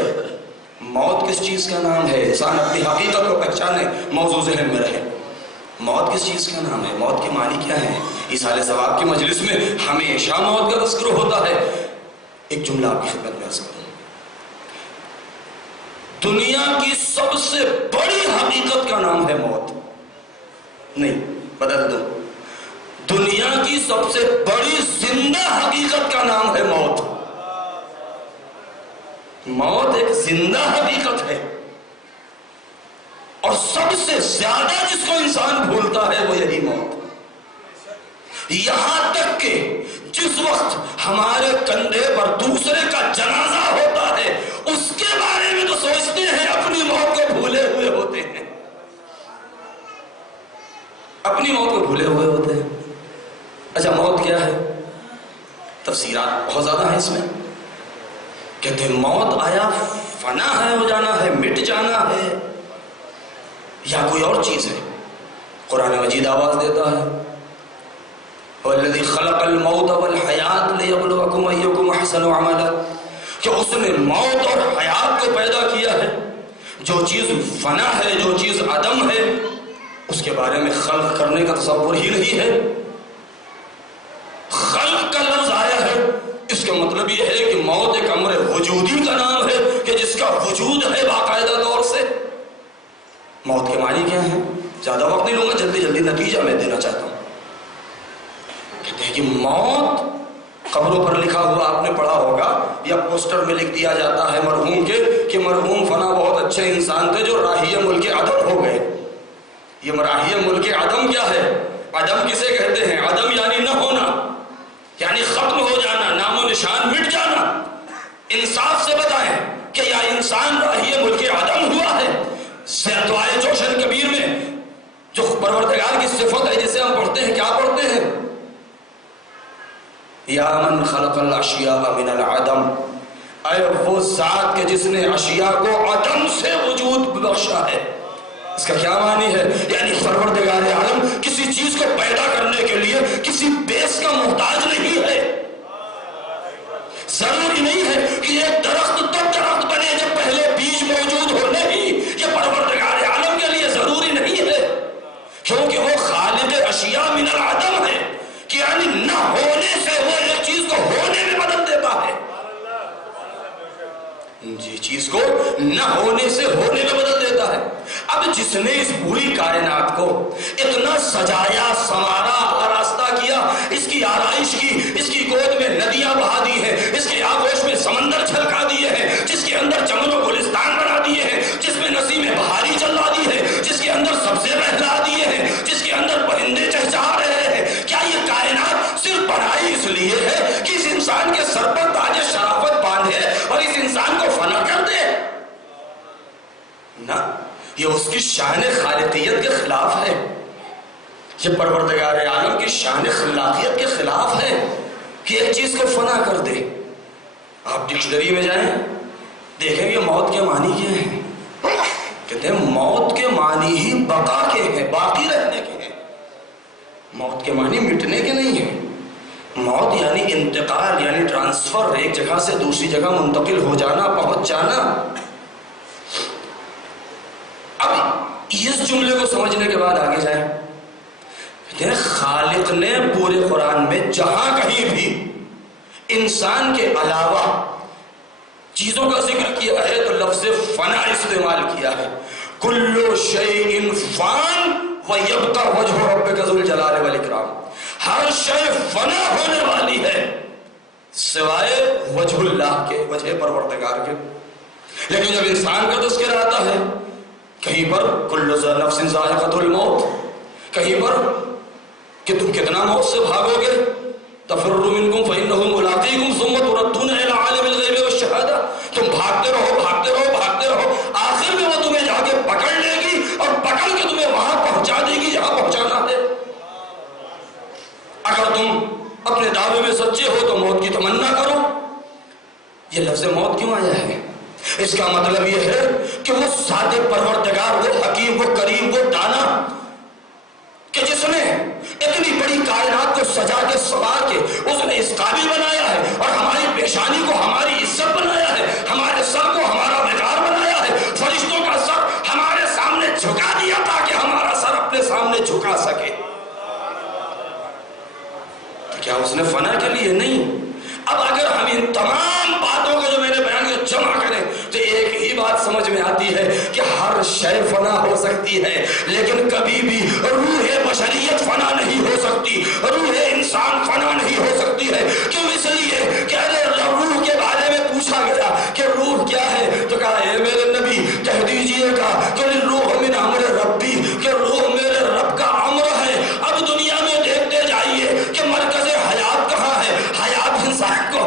موت کس چیز کا نام ہے؟ انسان اپنی حقیقت کو پہچانے، موضوع ذہن میں رہے۔ موت کس چیز کا نام ہے؟ موت کے معنی کیا ہے؟ ایصال ثواب کی مجلس میں ہمیشہ موت کا تذکر ہوتا ہے۔ ایک جملہ آپ کی خدمت میں عرض کروں، دنیا کی سب سے بڑی حقیقت کا نام ہے موت۔ نہیں، بدل دو، دنیا کی سب سے بڑی زندہ حقیقت کا نام ہے موت۔ موت ایک زندہ حقیقت ہے، اور سب سے زیادہ جس کو انسان بھولتا ہے وہ یہی موت۔ یہاں تک کہ جس وقت ہمارے کندھے پر دوسرے کا جنازہ ہوتا ہے اس کے بارے میں تو سوچتے ہیں، اپنی موت کو بھولے ہوئے ہوتے ہیں، اپنی موت کو بھولے ہوئے ہوتے ہیں۔ اچھا، موت کیا ہے؟ تفسیرات بہت زیادہ ہیں اس میں۔ کہتے ہیں موت آیا فنا ہے، ہو جانا ہے، مٹ جانا ہے، یا کوئی اور چیز ہے؟ قرآن مجید آواز دیتا ہے وَالَّذِي خَلَقَ الْمَوْتَ وَالْحَيَاةَ لِيَبْلُوَكُمْ أَيُّكُمْ أَحْسَنُ عَمَلًا، کہ اس نے موت اور حیات کو پیدا کیا ہے۔ جو چیز فنا ہے، جو چیز عدم ہے، اس کے بارے میں خلق کرنے کا تصور ہی نہیں ہے۔ خلق کا لفظ آیا ہے، اس کا مطلب یہ ہے کہ موت ایک امر وجودی کا نام ہے کہ جس کا وجود ہے باقاعدہ طور سے۔ موت کے معنی کیا ہے؟ زیادہ وقت نہیں لوں گا، جلدی جلدی نتیجہ میں دینا چاہتا ہوں۔ کہتے ہیں کہ موت قبروں پر لکھا ہوا آپ نے پڑھا ہوگا، یا پوسٹر میں لکھ دیا جاتا ہے مرحوم کے کہ مرحوم فنا بہت اچھے انسان تھے جو راہی ملک عدم ہو گئے۔ یہ راہی ملک عدم کیا ہے؟ عدم کسے کہتے ہیں؟ عدم یعنی نہ ہونا، یعنی ختم ہو جانا، نام و نشان مٹ جانا۔ انصاف سے بتائیں کہ یا انسان راہی ملک عدم ہوا ہے؟ دعائے جوشن کبیر میں جو پروردگار کی صفت ہے جسے ہم پڑھتے ہیں، کیا پڑھتے ہیں؟ یا من خلق الاشیاء من العدم، اے وہ ذات کے جس نے اشیاء کو عدم سے وجود بخشا ہے۔ اس کا کیا معنی ہے؟ یعنی پروردگار عالم کسی چیز کو پیدا کرنے کے لیے کسی بیس کا محتاج نہیں ہے۔ ضروری نہیں ہے کہ ایک درخت تب درخت بنے جب پہلے بیج موجود ہو، نہیں، یہ پروردگار عالم کے لیے ضروری نہیں ہے، کیونکہ وہ خالق اشیاء من العدم ہے، کہ یعنی نہ ہونے سے وہ ایک چیز کو ہونے میں مدد دیتا ہے۔ یہ چیز کو نہ ہونے سے ہونے میں مدد دیتا ہے۔ اب جس نے اس پوری کائنات کو اتنا سجایا، سنوارا، آراستہ کیا، اس کی آرائش کی، اس کی گود میں ندیاں بہا دی ہیں، اس کے آغوش میں سمندر چھلکا دیے ہیں، جس کے اندر چمن و گلستان بنا دیے ہیں، جس میں نسیم بہاری چلا دی ہے، جس کے اندر سبزے بہلا دیے ہیں، جس کے اندر پرندے چہچہا رہے ہیں، کیا یہ کائنات صرف بنائی اس لیے ہے کہ اس انسان کے سر پر تاج شرافت باندھے اور اس انسان کو فنا کر دے؟ نہ، یہ اس کی شان خالقیت کے خلاف ہے، یہ پروردگار عالم کی شان خلاقیت کے خلاف ہے کہ ایک چیز کو فنا کر دے۔ آپ ڈکشنری میں جائیں، دیکھیں گے موت کے معنی کیا ہیں۔ کہتے ہیں موت کے معنی ہی بقا کے ہیں، باقی رہنے کے ہیں۔ موت کے معنی مٹنے کے نہیں ہیں۔ موت یعنی انتقال، یعنی ٹرانسفر، ایک جگہ سے دوسری جگہ منتقل ہو جانا، پہنچ جانا۔ اب اس جملے کو سمجھنے کے بعد آگے جائیں، کہتے ہیں خالق نے پورے قرآن میں جہاں کہیں بھی انسان کے علاوہ چیزوں کا ذکر کیا ہے تو لفظ فنا استعمال کیا ہے۔ کل شیء فان ویبقى وجہ ربک ذو الجلال والاکرام، ہر شے فنا ہونے والی ہے سوائے وجہ اللہ کے، وجہ پروردگار کے۔ لیکن جب انسان کا تذکرہ آتا ہے، کہیں پر کل نفس ذائقۃ الموت، کہیں پر کہ تم کتنا موت سے بھاگو گے، تفروا منکم فانہ ملاقیکم ثم تردون الی عالم الغیب والشہادہ، تم بھاگتے رہو بھاگتے رہو بھاگتے رہو، آخر میں وہ تمہیں جا کے پکڑ لے گی اور پکڑ کے تمہیں وہاں پہنچا دے گی جہاں پہنچانا ہے۔ اگر تم اپنے دعوے میں سچے ہو تو موت کی تمنا کرو۔ یہ لفظ موت کیوں آیا ہے؟ اس کا مطلب یہ ہے کہ وہ ذات پروردگار، وہ حکیم، وہ کریم، وہ دانا کہ جس نے اتنی بڑی سجا کے سنوار کے اس نے اس قابل بنایا ہے، اور ہماری پیشانی کو ہماری عزت بنایا ہے، ہمارے سر کو ہمارا وقار بنایا ہے، فرشتوں کا سر ہمارے سامنے جھکا دیا تاکہ ہمارا سر اپنے سامنے جھکا سکے۔ تو کیا اس نے فنا کے لیے؟ نہیں۔ اب اگر ہم ان تمام باتوں کو جو میں نے بیان کیا جمع کریں تو ایک ہی بات سمجھ میں آتی ہے کہ ہر شے فنا ہو سکتی ہے، لیکن کبھی بھی روح بشریت فنا نہیں ہو سکتی، روح انسان فنا نہیں ہو سکتی ہے۔ کیوں؟ اس لیے کہ روح کے بارے میں پوچھا گیا کہ روح کیا ہے، تو کہا اے میرے نبی کہہ دیجئے گا کہ روح من امر ربی، کہ روح میرے رب کا امر ہے۔ اب دنیا میں دیکھتے جائیے کہ مرکز حیات کہاں ہے؟ حیات انسان کو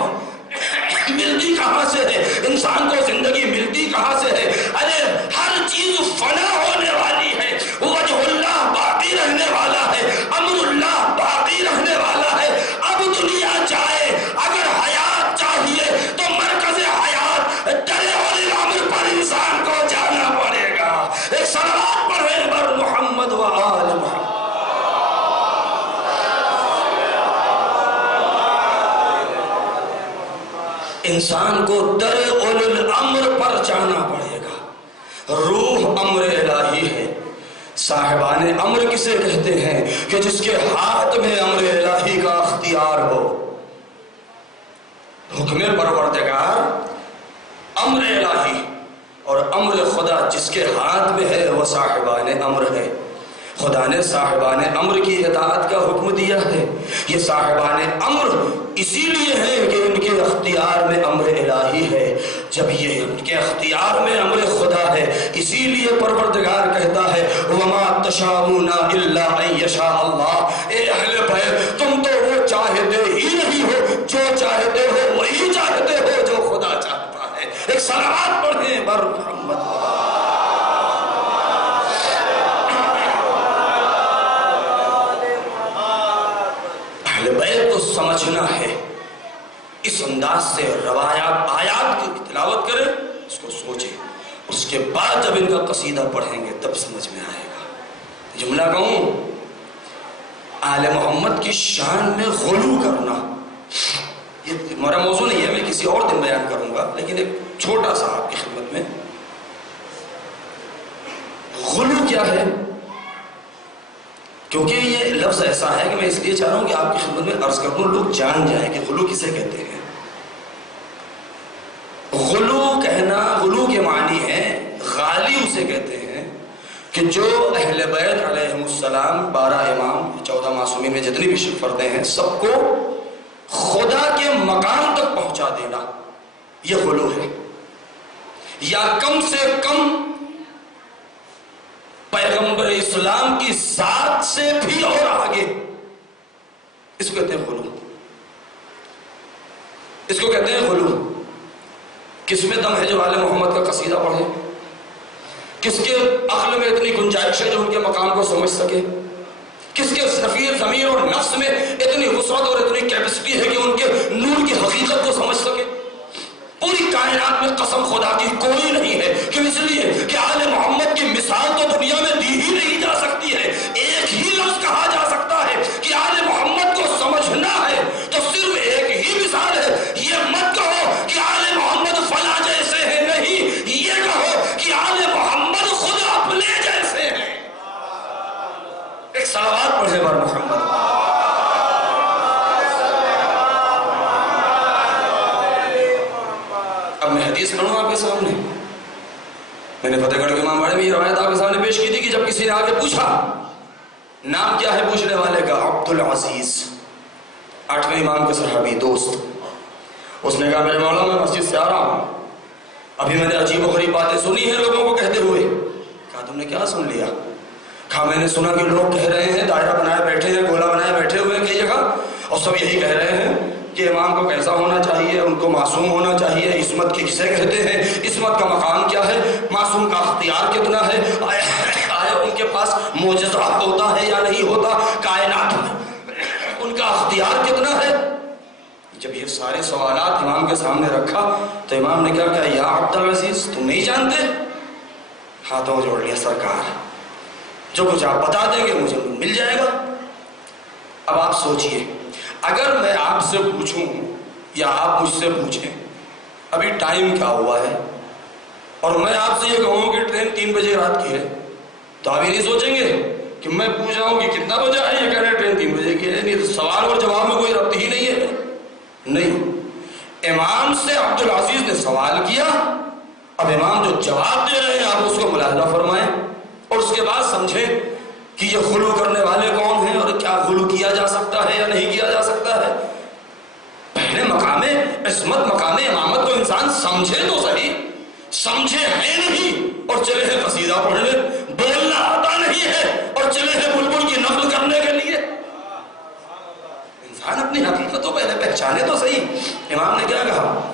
ملتی کہاں سے ہے؟ انسان کو زندگی ملتی کہاں سے ہے؟ ارے ہر چیز فنا ہونے والی ہے، وجہ اللہ باقی رہنے والا ہے، امر اللہ باقی رہنے والا ہے۔ اب دنیا جائے، اگر حیات چاہیے تو مرکز حیات درے والی امر پر انسان کو جانا پڑے گا۔ ایک صلوات پڑھیں بر محمد و آل محمد۔ انسان کو در اول الامر پر جانا پڑے گا۔ روح امر الہی ہے۔ صاحبان امر کسے کہتے ہیں؟ کہ جس کے ہاتھ میں امر الہی کا اختیار ہو۔ حکم پروردگار امر الہی اور امر خدا جس کے ہاتھ میں ہے وہ صاحبان امر ہے۔ خدا نے صاحبان امر کی اطاعت کا حکم دیا ہے۔ یہ صاحبان امر اسی لیے ہے کہ ان کے اختیار میں امر الہی ہے۔ جب یہ ان کے اختیار میں امر خدا ہے، اسی لیے پروردگار کہتا ہے وَمَا تَشَاءُونَ إِلَّا أَن يَشَاءَ اللَّهُ۔ اے اہل بیت تم تو وہ چاہتے ہی نہیں ہو، جو چاہتے ہو وہی چاہتے ہو جو خدا چاہتا ہے۔ ایک صلوات پڑھیں بر محمد۔ بیت کو سمجھنا ہے، اس انداز سے روایات آیات کی تلاوت کریں، اس کو سوچیں، اس کے بعد جب ان کا قصیدہ پڑھیں گے تب سمجھ میں آئے گا۔ جملہ کہوں، آل محمد کی شان میں غلو کرنا، یہ ہمارا موضوع نہیں ہے، میں کسی اور دن بیان کروں گا، لیکن ایک چھوٹا سا آپ کی خدمت میں۔ غلو کیا ہے؟ کیونکہ یہ لفظ ایسا ہے کہ میں اس لیے چاہ رہا ہوں کہ آپ کی خدمت میں عرض کر دوں، لوگ جان جائیں کہ غلو کسے کہتے ہیں۔ غلو کہنا، غلو کے معنی ہے غالی اسے کہتے ہیں کہ جو اہل بیت علیہ السلام 12 امام 14 معصومین میں جتنی بھی فردیں ہیں سب کو خدا کے مقام تک پہنچا دینا، یہ غلو ہے۔ یا کم سے کم پیغمبر اسلام کی ذات سے بھی اور آگے، اس کو کہتے ہیں غلو، اس کو کہتے ہیں غلو۔ کس میں دم ہے جو آل محمد کا قصیدہ پڑھے؟ کس کے عقل میں اتنی گنجائش ہے جو ان کے مقام کو سمجھ سکے؟ کس کے سفیر ضمیر اور نفس میں اتنی وسعت اور اتنی کیپیسٹی ہے کہ ان کے نور کی حقیقت کو سمجھ سکے؟ پوری کائنات میں قسم خدا کی کوئی نہیں ہے، کیوں؟ اس لیے کہ آل محمد کی مثال تو دنیا میں دی ہی نہیں جا سکتی ہے۔ ایک ہی لفظ کہا جا سکتا ہے کہ آل محمد کو سمجھنا ہے تو صرف ایک ہی مثال ہے۔ یہ مت کہو کہ آل محمد فلاں جیسے ہیں، نہیں، یہ کہو کہ آل محمد خود اپنے جیسے ہیں۔ ایک صلوات پڑھے بر محمد۔ اب میں حدیث پڑھوں آپ کے سامنے۔ میں نے فتح گڑھ کے امام باڑے میں یہ روایت آپ کے سامنے پیش کی تھی کہ جب کسی نے آگے پوچھا نام کیا ہے پوچھنے والے کا، عبد العزیز، 8ویں امام کے صحابی دوست، اس نے کہا میرے مولا میں مسجد سے آ رہا ہوں، ابھی میں نے عجیب و غریب باتیں سنی ہیں لوگوں کو کہتے ہوئے۔ کہا تم نے کیا سن لیا؟ کہا میں نے سنا کہ لوگ کہہ رہے ہیں، دائرہ بنائے بیٹھے ہیں، گولا بنائے بیٹھے ہوئے ہیں کئی جگہ، اور سب یہی کہہ رہے ہیں کہ امام کو کیسا ہونا چاہیے، ان کو معصوم ہونا چاہیے، عصمت کسے کہتے ہیں، عصمت کا مقام کیا ہے، معصوم کا اختیار کتنا ہے، آیا ان کے پاس معجزہ ہوتا ہے یا نہیں ہوتا، کائنات میں ان کا اختیار کتنا ہے۔ جب یہ سارے سوالات امام کے سامنے رکھا تو امام نے کیا کہا، یا عبد العزیز تم نہیں جانتے؟ ہاتھوں جوڑ لیا، سرکار جو کچھ آپ بتا دیں گے مجھے مل جائے گا۔ اب آپ سوچئے، اگر میں آپ سے پوچھوں یا آپ مجھ سے پوچھیں ابھی ٹائم کیا ہوا ہے، اور میں آپ سے یہ کہوں کہ ٹرین 3 بجے رات کی ہے، تو آپ یہ نہیں سوچیں گے کہ میں پوچھ رہا ہوں کہ کتنا بجے ہے، یہ کہہ رہے ہیں ٹرین 3 بجے کی ہے؟ نہیں، تو سوال اور جواب میں کوئی ربط ہی نہیں ہے۔ نہیں، امام سے عبدالعزیز نے سوال کیا، اب امام جو جواب دے رہے ہیں آپ اس کو ملاحظہ فرمائیں اور اس کے بعد سمجھیں کہ یہ غلو کرنے والے کون ہیں اور کیا غلو کیا جا سکتا ہے یا نہیں کیا جا سکتا ہے۔ پہلے مقام عصمت، مقام امامت کو انسان سمجھے تو صحیح، سمجھے ہے نہیں اور چلے ہیں قصیدہ پڑھنے، بولنا آتا نہیں ہے اور چلے ہیں بلبل کی نقل کرنے کے لیے۔ انسان اپنی حقیقت تو پہلے پہچانے تو صحیح۔ امام نے کیا کہا؟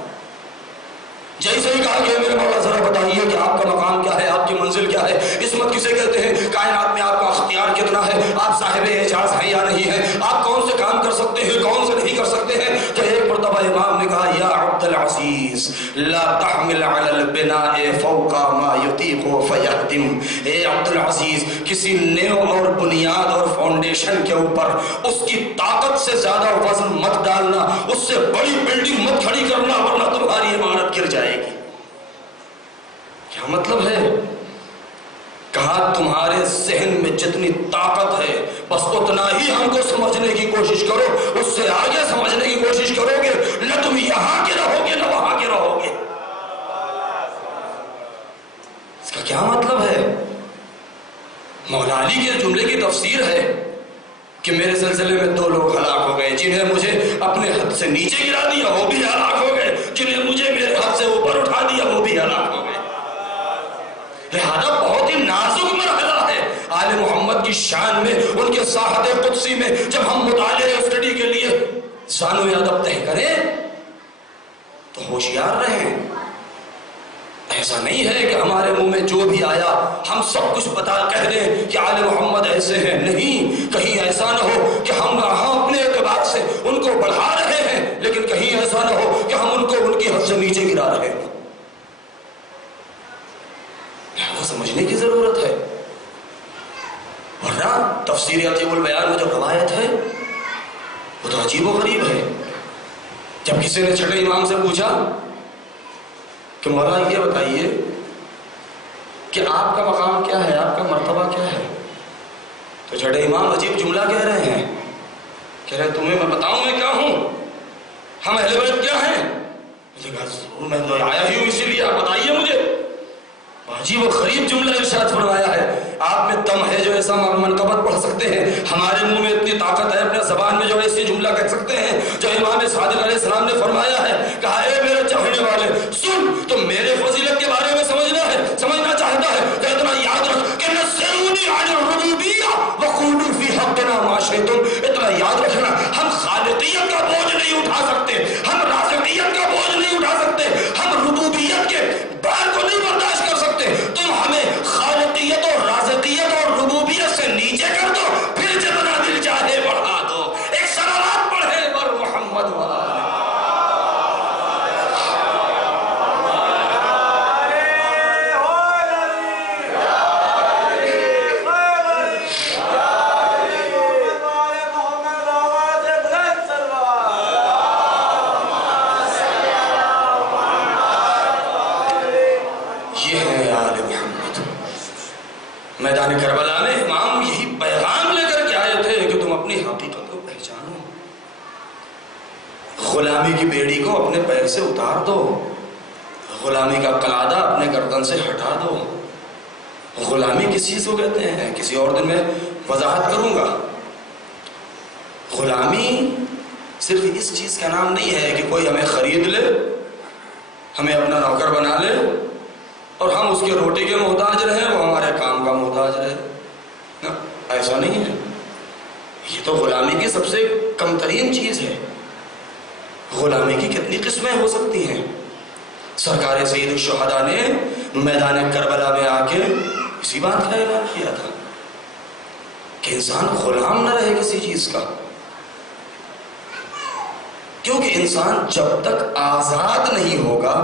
جیسے ہی کہا کہ میرے مولا ذرا بتائیے کہ آپ کا مقام کیا ہے، آپ کی منزل کیا ہے، عصمت کسے کہتے ہیں، کائنات میں آپ کا اختیار کتنا ہے، آپ صاحب اعجاز ہیں یا نہیں ہیں، آپ کون سے کام کر سکتے ہیں، کون سے نہیں کر سکتے ہیں، تو ایک مرتبہ امام نے کہا یا عبدالعزیز لا تحمل علی البناء فوق ما یطیق فیہدم، اے عبدالعزیز کسی نیو اور بنیاد اور فاؤنڈیشن کے اوپر اس کی طاقت سے زیادہ وزن مت ڈالنا، اس سے بڑی بلڈنگ مت کھڑی کرنا ورنہ تمہاری عمارت گر جائے گی۔ کیا مطلب ہے؟ کہا تمہارے ذہن میں جتنی طاقت ہے بس اتنا ہی ہم کو سمجھنے کی کوشش کرو، اس سے آگے سمجھنے کی کوشش کرو گے نہ تم یہاں کے رہو گے نہ وہاں کے رہو گے۔ اس کا کیا مطلب ہے؟ مولا علی کے جملے کی تفسیر ہے کہ میرے سلسلے میں 2 لوگ ہلاک ہو گئے، جنہیں مجھے اپنے حد سے نیچے گرا دیا وہ بھی ہلاک ہو گئے، جنہیں مجھے میرے حد سے اوپر اٹھا دیا وہ بھی ہلاک ہو گئے۔ لہذا بہت ہی نازک مرحلہ ہے آل محمد کی شان میں، ان کے ساحت قدسی میں جب ہم مطالعے اسٹڈی کے لیے زانو ادب طے کریں تو ہوشیار رہیں۔ ایسا نہیں ہے کہ ہمارے منہ میں جو بھی آیا ہم سب کچھ بتا کہہ دیں کہ آل محمد ایسے ہیں، نہیں، کہیں ایسا نہ ہو کہ ہم اپنے اعتبار سے ان کو بڑھا رہے ہیں لیکن کہیں ایسا نہ ہو کہ ہم ان کو ان کی حد سے نیچے گرا رہے ہیں۔ سمجھنے کی ضرورت ہے، ورنہ تفسیر عجیب البیان میں جو روایت ہے وہ تو عجیب و غریب ہے۔ جب کسی نے چھٹے امام سے پوچھا کہ مولا یہ بتائیے کہ آپ کا مقام کیا ہے، آپ کا مرتبہ کیا ہے، تو چھٹے امام عجیب جملہ کہہ رہے ہیں، کہہ رہے تمہیں میں بتاؤں میں کیا ہوں، ہم اہل بیت کیا ہیں؟ میں تو آیا ہی ہوں اسی لیے آپ بتائیے مجھے۔ عجیب و غریب جملہ ارشاد فرمایا ہے، آپ میں دم ہے جو ایسا منقبت پڑھ سکتے ہیں، ہمارے منہ میں اتنی طاقت ہے اپنے زبان میں جو ایسی جملہ کہہ سکتے ہیں جو امام صادق علیہ السلام نے فرمایا ہے، کہا اے میرے چاہنے والے سن، تو میرے فضیلت کے بارے میں سمجھنا چاہتا ہے تو اتنا یاد رکھ کہ نسرونی عن الربوبیہ وقولوا فی حقنا ما شئتم، اتنا یاد رکھنا ہم خالقیت کا بوجھ نہیں اٹھا سکتے، ہم رازقیت کا بوجھ نہیں اٹھا سکتے، ہم ربوبیت کے بار کو نہیں برداشت کر سکتے، تم ہمیں خالقیت اور رازقیت اور ربوبیت سے نیچے کر دو، پھر جتنا دل چاہے بڑھا دو۔ ایک صلوات پڑھے بر محمد وآلہ۔ میدان کربلا میں امام یہی پیغام لے کر کے آئے تھے کہ تم اپنی حقیقت کو پہچانو، غلامی کی بیڑی کو اپنے پیر سے اتار دو، غلامی کا قلادہ اپنے گردن سے ہٹا دو۔ غلامی کس چیز کو کہتے ہیں کسی اور دن میں وضاحت کروں گا۔ غلامی صرف اس چیز کا نام نہیں ہے کہ کوئی ہمیں خرید لے، ہمیں اپنا نوکر بنا لے اور ہم اس کے روٹی کے محتاج رہیں، وہ ہمارے کام کا محتاج رہے، نا، ایسا نہیں ہے۔ یہ تو غلامی کی سب سے کم ترین چیز ہے۔ غلامی کی کتنی قسمیں ہو سکتی ہیں۔ سرکار سید الشہداء نے میدان کربلا میں آ کے اسی بات کا اعلان کیا تھا کہ انسان غلام نہ رہے کسی چیز کا، کیونکہ انسان جب تک آزاد نہیں ہوگا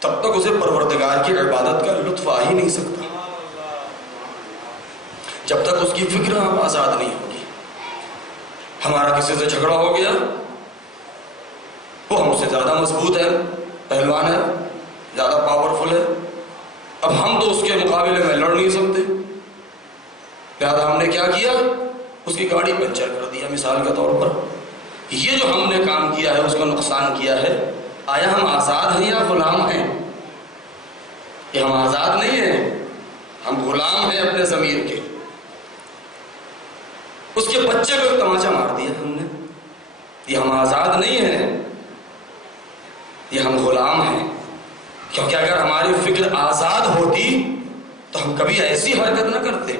تب تک اسے پروردگار کی عبادت کا لطف آ ہی نہیں سکتا، جب تک اس کی فکر آزاد نہیں ہوگی۔ ہمارا کسی سے جھگڑا ہو گیا، وہ ہم سے زیادہ مضبوط ہے، پہلوان ہے، زیادہ پاورفل ہے، اب ہم تو اس کے مقابلے میں لڑ نہیں سکتے، لہذا ہم نے کیا کیا، اس کی گاڑی پنچر کر دیا مثال کے طور پر۔ یہ جو ہم نے کام کیا ہے، اس کو نقصان کیا ہے، آیا ہم آزاد ہیں یا غلام ہیں؟ کہ ہم آزاد نہیں ہیں، ہم غلام ہیں اپنے ضمیر کے۔ اس کے بچے کو ایک تماچا مار دیا ہم نے، یہ ہم آزاد نہیں ہیں، یہ ہم غلام ہیں۔ کیونکہ اگر ہماری فکر آزاد ہوتی تو ہم کبھی ایسی حرکت نہ کرتے،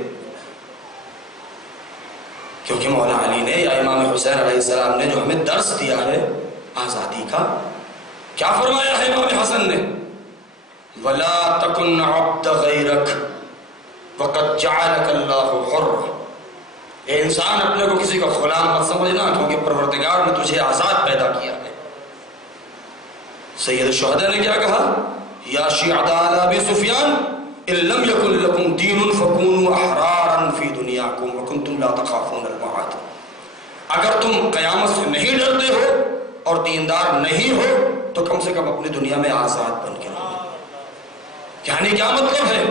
کیونکہ مولا علی نے یا امام حسین علیہ السلام نے جو ہمیں درس دیا ہے آزادی کا، کیا فرمایا ہے امام حسن نے؟ وَلَا تَكُنْ عَبْدَ غَيْرَكَ وَقَدْ جَعَلَكَ اللَّهُ حُرًّا۔ اے انسان، اپنے کو کسی کا غلام مت سمجھنا، کیونکہ پروردگار نے تجھے آزاد پیدا کیا ہے۔ سید الشہداء نے کیا کہا؟ یا شیعۃ آل ابی سفیان ان لم یکن لکم دین فکونوا احرارا فی دنیاکم وکنتم لا تخافون المعاد۔ اگر تم قیامت سے نہیں ڈرتے ہو اور دیندار نہیں ہو تو کم سے کم اپنی دنیا میں آزاد بن کے رہو۔ یعنی کیا مطلب ہے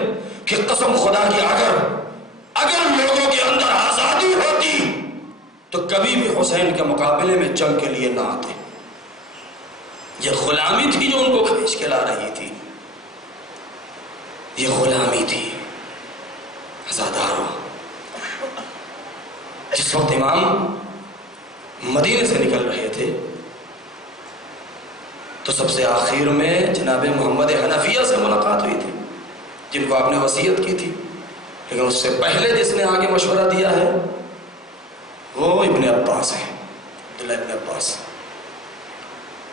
کہ قسم خدا کی اگر لوگوں کے اندر آزادی ہوتی تو کبھی بھی حسین کے مقابلے میں جنگ کے لیے نہ آتے۔ یہ غلامی تھی جو ان کو کھینچ کے لا رہی تھی، یہ غلامی تھی۔ عزاداروں، جس وقت امام مدینے سے نکل رہے تھے تو سب سے آخر میں جناب محمد حنفیہ سے ملاقات ہوئی تھی، جن کو آپ نے وصیت کی تھی، لیکن اس سے پہلے جس نے آگے مشورہ دیا ہے وہ ابن عباس ہے، عبداللہ ابن عباس۔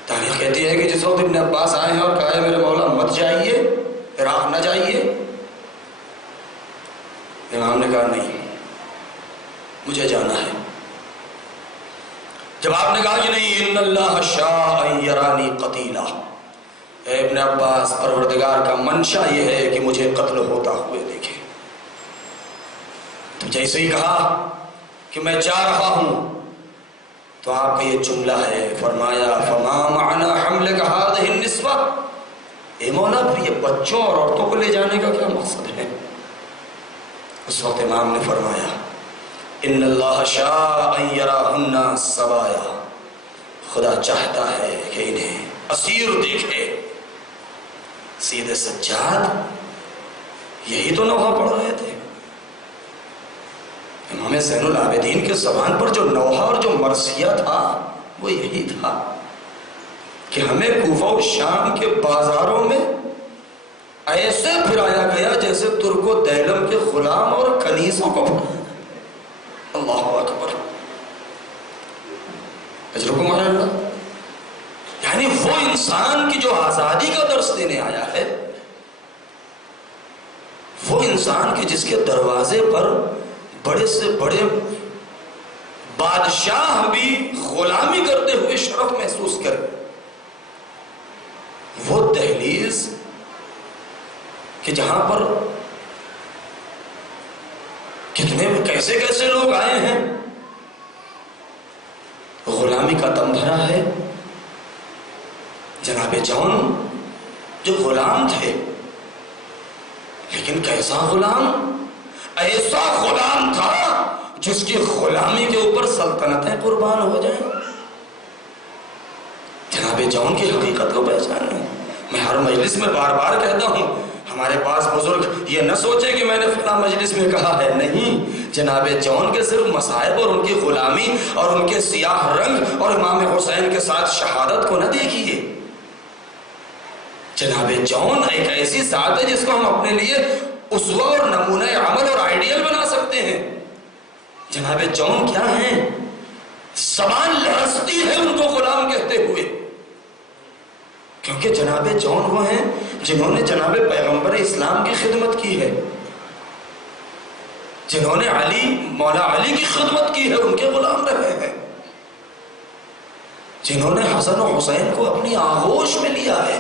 تاریخ کہتی ہے کہ جس وقت ابن عباس آئے ہیں اور کہا ہے میرے مولا مت جائیے، عراق نہ جائیے، امام نے کہا نہیں مجھے جانا ہے۔ جب آپ نے کہا کہ نہیں، ان اللہ شاء ان یرانی قتیلا، اے ابن عباس، پروردگار کا منشا یہ ہے کہ مجھے قتل ہوتا ہوئے دیکھے، تو جیسے ہی کہا کہ میں جا رہا ہوں تو آپ کا یہ جملہ ہے، فرمایا فما معنی حملک هذه النسوہ، اے مولا پھر یہ بچوں اور عورتوں کو لے جانے کا کیا مقصد ہے؟ اس وقت امام نے فرمایا ان اللہ شاء ان یراہن سوایا، خدا چاہتا ہے کہ انہیں اسیر دیکھے۔ سید سجاد یہی تو نوحہ پڑھ رہے تھے۔ امام زین العابدین کے زبان پر جو نوحہ اور جو مرثیہ تھا وہ یہی تھا کہ ہمیں کوفہ و شام کے بازاروں میں ایسے پھرایا گیا جیسے ترک و دیلم کے غلام اور کنیزوں کو پھرایا۔ اللہ اکبر، اجرکم علی اللہ۔ یعنی وہ انسان کی جو آزادی کا درس دینے آیا ہے، وہ انسان کی جس کے دروازے پر بڑے سے بڑے بادشاہ بھی غلامی کرتے ہوئے شرف محسوس کرے، وہ دہلیز کہ جہاں پر کتنے کیسے کیسے لوگ آئے ہیں، غلامی کا دم بھرا ہے۔ جناب جون جو غلام تھے، لیکن کیسا غلام؟ ایسا غلام تھا جس کی غلامی کے اوپر سلطنتیں قربان ہو جائیں۔ جناب جون کی حقیقت کو پہچانے۔ میں ہر مجلس میں بار بار کہتا ہوں، ہمارے پاس بزرگ یہ نہ سوچے کہ میں نے فلاں مجلس میں کہا ہے، نہیں، جناب جون کے صرف مصائب اور ان کی غلامی اور ان کے سیاہ رنگ اور امام حسین کے ساتھ شہادت کو نہ دیکھیے۔ جناب جون ایک ایسی ذات ہے جس کو ہم اپنے لیے اسوہ اور نمونہ عمل اور آئیڈیل بنا سکتے ہیں۔ جناب جون کیا ہیں؟ زبان لرزتی ہے ان کو غلام کہتے ہوئے، کیونکہ جناب جون وہ ہیں جنہوں نے جناب پیغمبر اسلام کی خدمت کی ہے، جنہوں نے مولا علی کی خدمت کی ہے، ان کے غلام رہے ہیں، جنہوں نے حسن و حسین کو اپنی آغوش میں لیا ہے،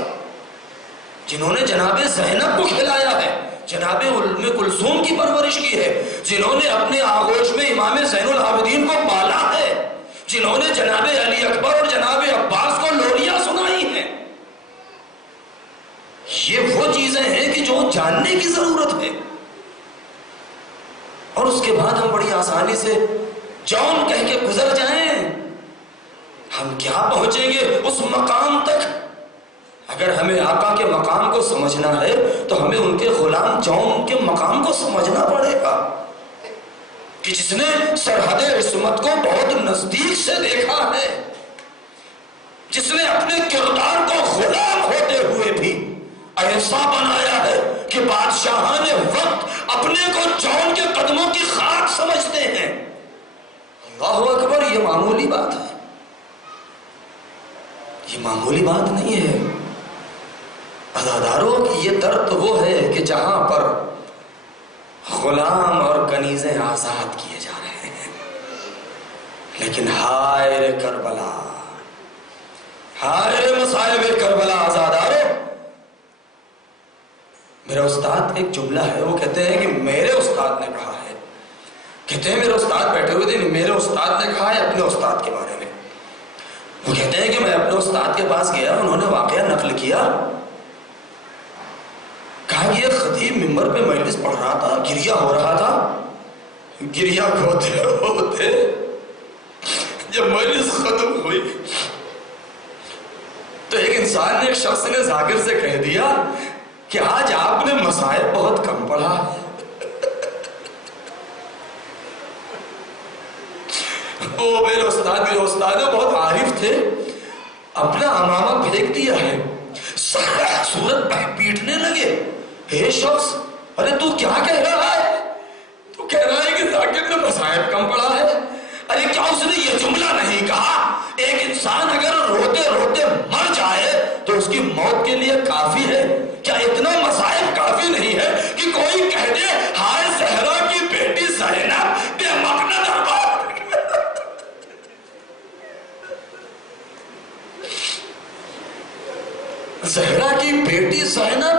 جنہوں نے جناب زینب کو کھلایا ہے، جناب ام کلثوم کی پرورش کی ہے، جنہوں نے اپنے آغوش میں امام زین العابدین کو پالا ہے، جنہوں نے جناب علی اکبر اور جناب عباس کو لوریاں سنائی ہیں. یہ وہ چیزیں ہیں کہ جو جاننے کی ضرورت ہے. اور اس کے بعد ہم بڑی آسانی سے جون کہہ کے گزر جائیں. ہم کیا پہنچیں گے اس مقام تک؟ اگر ہمیں آقا کے مقام کو سمجھنا ہے تو ہمیں ان کے غلام جون کے مقام کو سمجھنا پڑے گا کہ جس نے سرحد عصمت کو بہت نزدیک سے دیکھا ہے، جس نے اپنے کردار کو غلام ہوتے ہوئے بھی ایسا بنایا ہے کہ بادشاہان وقت اپنے کو جون کے قدموں کی خاک سمجھتے ہیں. اللہ اکبر! یہ معمولی بات ہے، یہ معمولی بات نہیں ہے. عزاداروں کی یہ درد وہ ہے کہ جہاں پر غلام اور کنیزیں آزاد کیے جا رہے ہیں، لیکن ہائے رے کربلا، ہائے رے مصائب کربلا. عزاداروں، میرا استاد ایک جملہ ہے، وہ کہتے ہیں کہ میرے استاد نے کہا ہے، کہتے ہیں میرے استاد بیٹھے ہوئے تھے، میرے استاد نے کہا ہے اپنے استاد کے بارے میں. وہ کہتے ہیں کہ میں اپنے استاد کے پاس گیا، انہوں نے واقعہ نقل کیا، کہا کہ یہ خطیب منبر پہ مجلس پڑھ رہا تھا، گریا ہو رہا تھا. گریا ہوتے ہوتے جب مجلس ختم ہوئی تو ایک انسان نے، ایک شخص نے ذاکر سے کہہ دیا کہ آج آپ نے مصائب بہت کم پڑھا. وہ میرے استاد بہت عارف تھے، اپنا امامہ پھینک دیا ہے، صورت پیٹنے لگے. اے شخص، ارے تو کیا کہہ رہا ہے؟ تو کہہ رہا ہے کہ ذاکر نے مصائب کم پڑھا ہے. ارے کیا اس نے یہ جملہ نہیں کہا، ایک انسان اگر روتے روتے مر جائے تو اس کی موت کے لیے کافی ہے؟ کیا اتنا مصائب کافی نہیں ہے کہ کوئی کہہ دے ہائے زہرا کی بیٹی زینب بے مقنع دربار؟ زہرا کی بیٹی زینب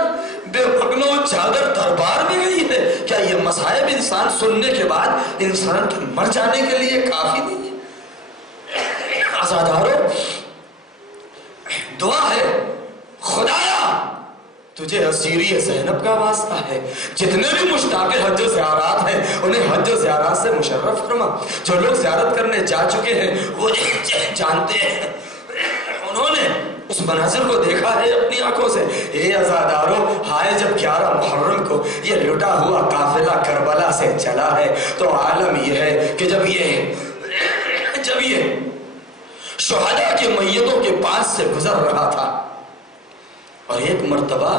بے مقنع چادر دربار میں گئی ہے. کیا یہ مصائب انسان سننے کے بعد انسان کے مر جانے کے لیے کافی نہیں ہے؟ عزادارو، دعا ہے، خدایا تجھے اسیری زینب کا واسطہ ہے. جتنے بھی مشتاق حج و زیارات ہیں انہیں حج و زیارات سے مشرف فرما. جو لوگ زیارت کرنے جا چکے ہیں وہ جانتے ہیں، انہوں نے اس مناظر کو دیکھا ہے اپنی آنکھوں سے. اے عزادارو، ہائے جب 11 محرم کو یہ لٹا ہوا قافلہ کربلا سے چلا ہے تو عالم یہ ہے کہ جب یہ شہداء کی میتوں کے پاس سے گزر رہا تھا اور ایک مرتبہ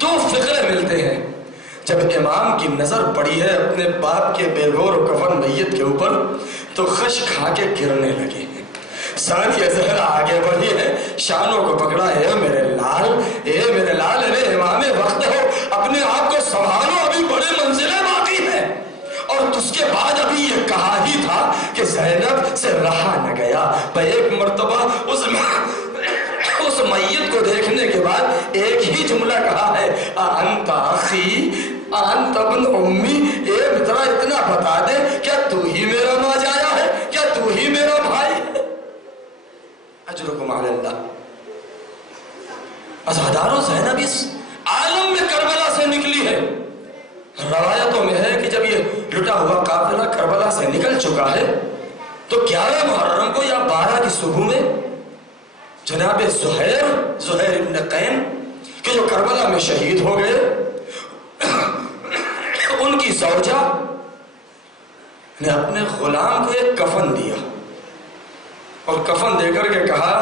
2 فقرے ملتے ہیں. جب امام کی نظر پڑی ہے اپنے باپ کے بے گور و کفن میت کے اوپر تو خش کھا کے گرنے لگے ہیں. ثانیہ زہرا آگے بڑھی ہے، شانوں کو پکڑا، اے میرے لال، اے میرے لال، اے امام وقت ہو، اپنے آپ کو سنبھالو، ابھی بڑے منزلیں باقی ہیں. اور اس کے بعد ابھی یہ کہا ہی تھا کہ زینب سے رہا نہ گیا. ایک مرتبہ اس میت کو دیکھنے کے بعد ایک ہی جملہ کہا ہے، انت اخی انت ابن امی. اے ذرا اتنا بتا دے، کیا تو ہی میرا ماجایا ہے؟ کیا تو ہی میرا بھائی ہے؟ اجرکم علی اللہ. عزادارو، زینب اس عالم میں کربلا سے نکلی ہے. روایتوں میں ہے کہ جب یہ لٹا ہوا قافلہ کربلا سے نکل چکا ہے تو 11 محرم کو یا 12 کی صبح میں جناب زہیر ابن قین کہ جو کربلا میں شہید ہو گئے، ان کی زوجہ نے اپنے غلام کو ایک کفن دیا اور کفن دے کر کے کہا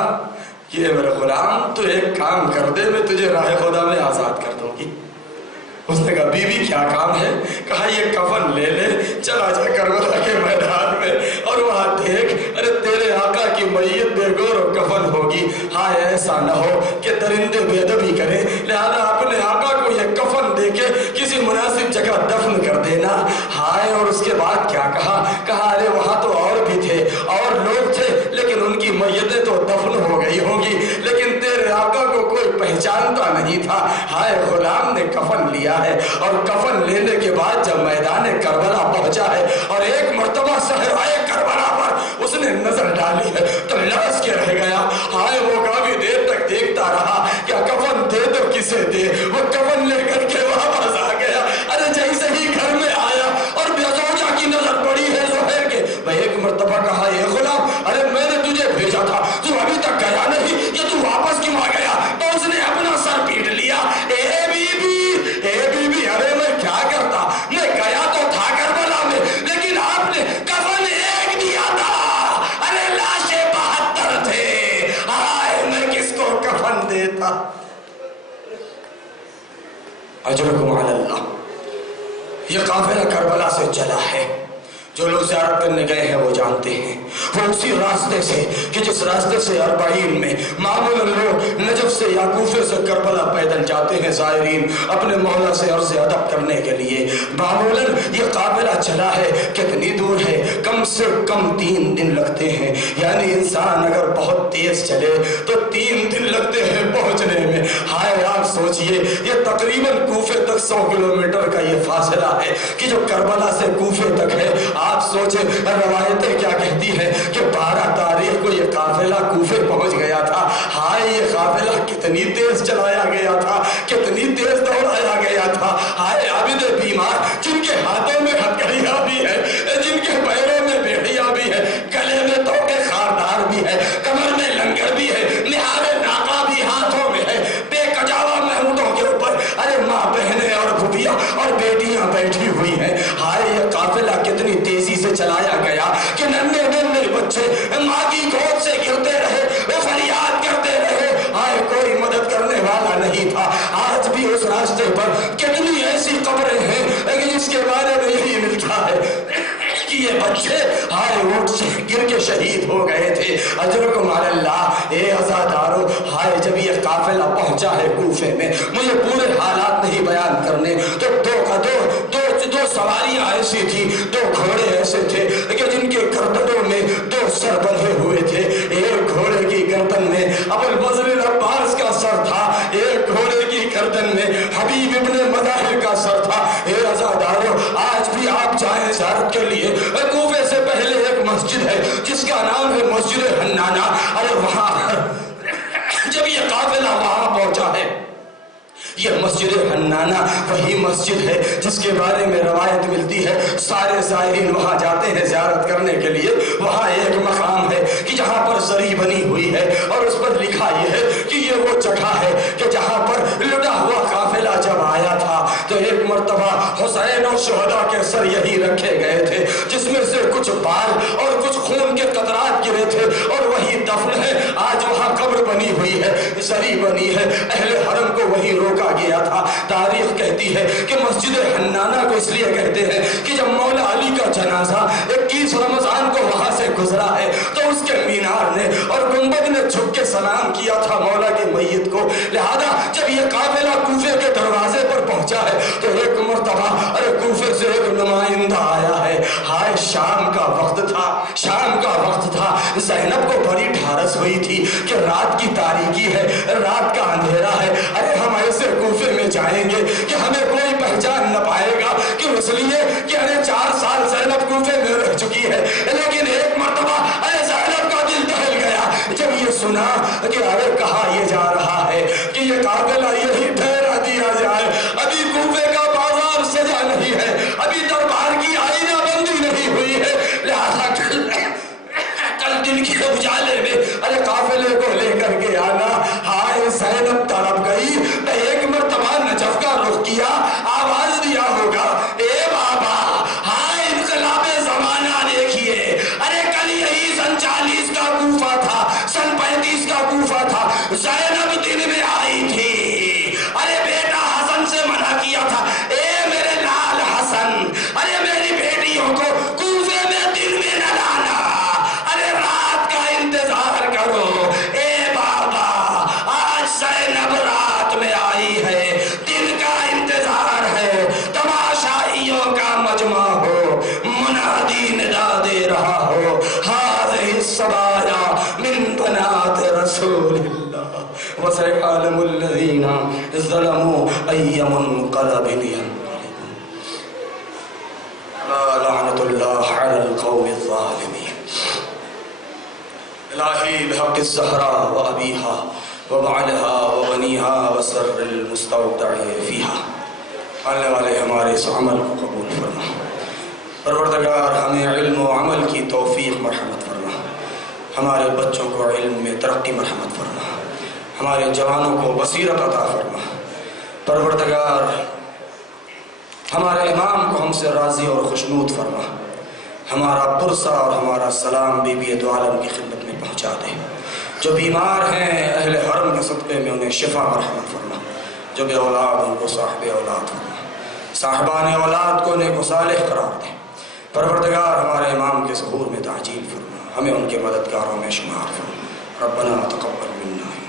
کہ اے میرے غلام، تو ایک کام کر دے، میں تجھے راہ خدا میں آزاد کر دوں گی. اس نے کہا بیوی کیا کام ہے؟ کہا یہ کفن لے لے، چلا جا کربلا کے میدان میں اور وہاں دیکھ، ارے تیرے آقا کی میت بے گور و کفن ہوگی. ہائے ایسا نہ ہو کہ درندے بے ادبی کریں، لہذا اپنے آقا کو یہ کفن دے کے کسی مناسب جگہ دفن کر دینا. ہائے، اور اس کے بعد کیا کہا ارے وہاں تو اور بھی تھے، اور لوگ تھے، لیکن ان کی میتیں تو دفن ہو گئی ہوں گی، لیکن تیرے آقا کو کوئی پہچانتا نہیں تھا. ہائے، غلام نے کفن لیا ہے اور کفن لینے کے بعد جب میدان کربلا پہنچا ہے اور ایک مرتبہ صحرائے کربلا پر اس نے اجرکم علی اللہ. یہ قافلہ کربلا سے چلا ہے. جو لوگ زیارت کرنے گئے ہیں وہ جانتے ہیں. وہ اسی راستے سے کہ جس راستے سے 40 میں معمولاً لوگ نجف سے یا کوفے سے کربلا پیدل جاتے ہیں زائرین اپنے مولا سے عرض ادب کرنے کے لیے. معمولاً یہ قافلہ چلا ہے. کتنی دور ہے؟ کم سے کم 3 دن لگتے ہیں. یعنی انسان اگر بہت تیز چلے تو 3 دن لگتے ہیں پہنچنے میں. ہائے آپ سوچئے یہ تقریباً کوفے تک 100 کلومیٹر کا یہ فاصلہ ہے کہ جو کربلا سے کوفے تک ہے. آپ سوچیں روایتیں کیا کہتی ہیں کہ 12 تاریخ کو یہ قافلہ کوفے پہنچ گیا تھا. ہائے یہ قافلہ کتنی تیز چلایا گیا تھا, کتنی تیز دوڑایا گیا تھا. ہائے عابد بیمار جن کے ہاتھوں میں ہتھکڑیاں بھی ہے, جن کے پیروں میں بیڑیاں بھی ہے, گلے میں توکے خاردار بھی ہے, کمر میں لنگر بھی ہے, نہار ناقا بھی ہاتھوں میں ہے, بے کجاوا محمودوں کے اوپر ارے ماں بہنیں اور بھوبیاں اور بیٹیاں بیٹھی ہوئی ہیں. ہائے یہ قافلہ کتنی تیزی سے چلایا گیا کہ ننھے ننھے بچے ماں کی گود سے گرتے رہے, وہ فریاد کرتے رہے. ہائے کوئی مدد کرنے والا نہیں تھا. آج بھی اس راستے پر کتنی ایسی قبریں ہیں لیکن جس کے بارے میں یہی ملتا ہے کہ یہ بچے ہائے اونٹ سے گر کے شہید ہو گئے تھے. اجرکم علی اللہ. اے عزادارو, ہائے جب یہ قافلہ پہنچا ہے کوفے میں, مجھے پورے حالات نہیں بیان کرنے, تو دو سواریاں ایسی تھی, 2 گھوڑے ایسے تھے کہ جن کے گردنوں میں 2 سر بندھے ہوئے تھے. ایک گھوڑے کی گردن میں ابو الفضل العباس کا سر تھا, ایک گھوڑے کی گردن میں حبیب ابن مظاہر کا سر تھا. اے عزادارو, آج بھی آپ جائیں زیارت کے لیے, کوفے سے پہلے ایک مسجد ہے جس کا نام ہے مسجد حنانہ. ارے وہاں جب یہ قافلہ وہاں پہنچا ہے, یہ مسجد حنانہ وہی مسجد ہے جس کے بارے میں روایت ملتی ہے سارے زائرین وہاں جاتے ہیں زیارت کرنے کے لیے. وہاں ایک مقام ہے کہ جہاں پر زری بنی ہوئی ہے اور اس پر لکھا یہ ہے کہ یہ وہ جگہ ہے کہ جہاں پر لٹا ہوا قافلہ جب آیا تھا تو ایک مرتبہ حسین اور شہداء کے سر یہی رکھے گئے تھے, جس میں سے کچھ بال اور کچھ خون کے قطرات گرے تھے اور وہی دفن ہے. آج وہاں قبر بنی ہوئی ہے, زری بنی ہے, اہل حرم کو وہی روکا گیا تھا. تاریخ کہتی ہے کہ مسجد حنانہ کو اس لیے کہتے ہیں کہ جب مولا علی کا جنازہ 21 رمضان کو وہاں سے گزرا ہے تو اس کے مینار نے اور گنبد نے جھک کے سلام کیا تھا مولا کی میت کو. لہذا جب یہ قافلہ کوفے کے دروازے پر پہنچا ہے تو ایک مرتبہ ارے کوفے سے ایک نمائندہ آیا ہے. ہائے شام کا وقت تھا, شام کا وقت تھا. زینب کو بڑی ڈھارس ہوئی تھی کہ رات کی تاریکی ہے, رات کا اندھیرا ہے, ارے ہم ایسے کوفے میں جائیں گے کہ ہمیں کوئی پہچان نہ پائے گا. کیوں؟ اس لیے کہ ارے 4 سال زینب کوفے میں رہ چکی ہے. لیکن ایک مرتبہ ارے زینب کا دل دہل گیا جب یہ سنا کہ ارے کہاں یہ جا رہا ہے کہ یہ قافلہ یہی ٹھہرا دیا جائے. ابھی کوفے کا بازار سجا نہیں ہے, ابھی دربار کی آئینہ بندی نہیں ہوئی ہے. لہذا کل دن کے اجالے میں ارے قافلے کو لے کر کے آنا. ہائے زینب تڑپ گئی. ایک مرتبہ نجف کا رخ کیا, آواز دیا ہوگا اے بابا. ہائے انقلاب زمانہ دیکھیے, ارے کل یہی سن 40 کا کوفہ تھا, سن 35 کا کوفہ تھا. زینب دن میں آئی تھی, ارے بیٹا حسن سے منع کیا تھا, اے میرے لال حسن, ارے میری بیٹیوں کو کوفے میں دن میں نہ لانا, ارے رات کا انتظار کرو. اے بابا آج زینب رات میں آئی ہے, دن کا انتظار ہے, تماشائیوں کا مجمع ہو, منادی ندا دے رہا ہو, ہذہ السبایا من بنات رسول اللہ وسيعلم الذين ظلموا أي منقلب ينقلبون. لعنة الله على القوم الظالمين. الہی بحق الزہراء وابیہا وبعلہا وبنیہا وسر المستودع فیہا. آنے والے ہمارے اس عمل کو قبول فرما. پروردگار ہمیں علم و عمل کی توفیق مرحمت فرما. ہمارے بچوں کو علم میں ترقی مرحمت فرما. ہمارے جوانوں کو بصیرت عطا فرما. پروردگار ہمارے امام کو ہم سے راضی اور خوشنود فرما. ہمارا پرسہ اور ہمارا سلام بی بی دو عالم کی خدمت میں پہنچا دے. جو بیمار ہیں اہل حرم کے صدقے میں انہیں شفا مرحمت فرما. جو بے اولاد ان کو صاحب اولاد فرما، صاحبان اولاد کو نیک و صالح قرار دے۔ پروردگار ہمارے امام کے ظہور میں تعجیل فرما، ہمیں ان کے مددگاروں میں شمار فرما۔ ربنا تقبل منا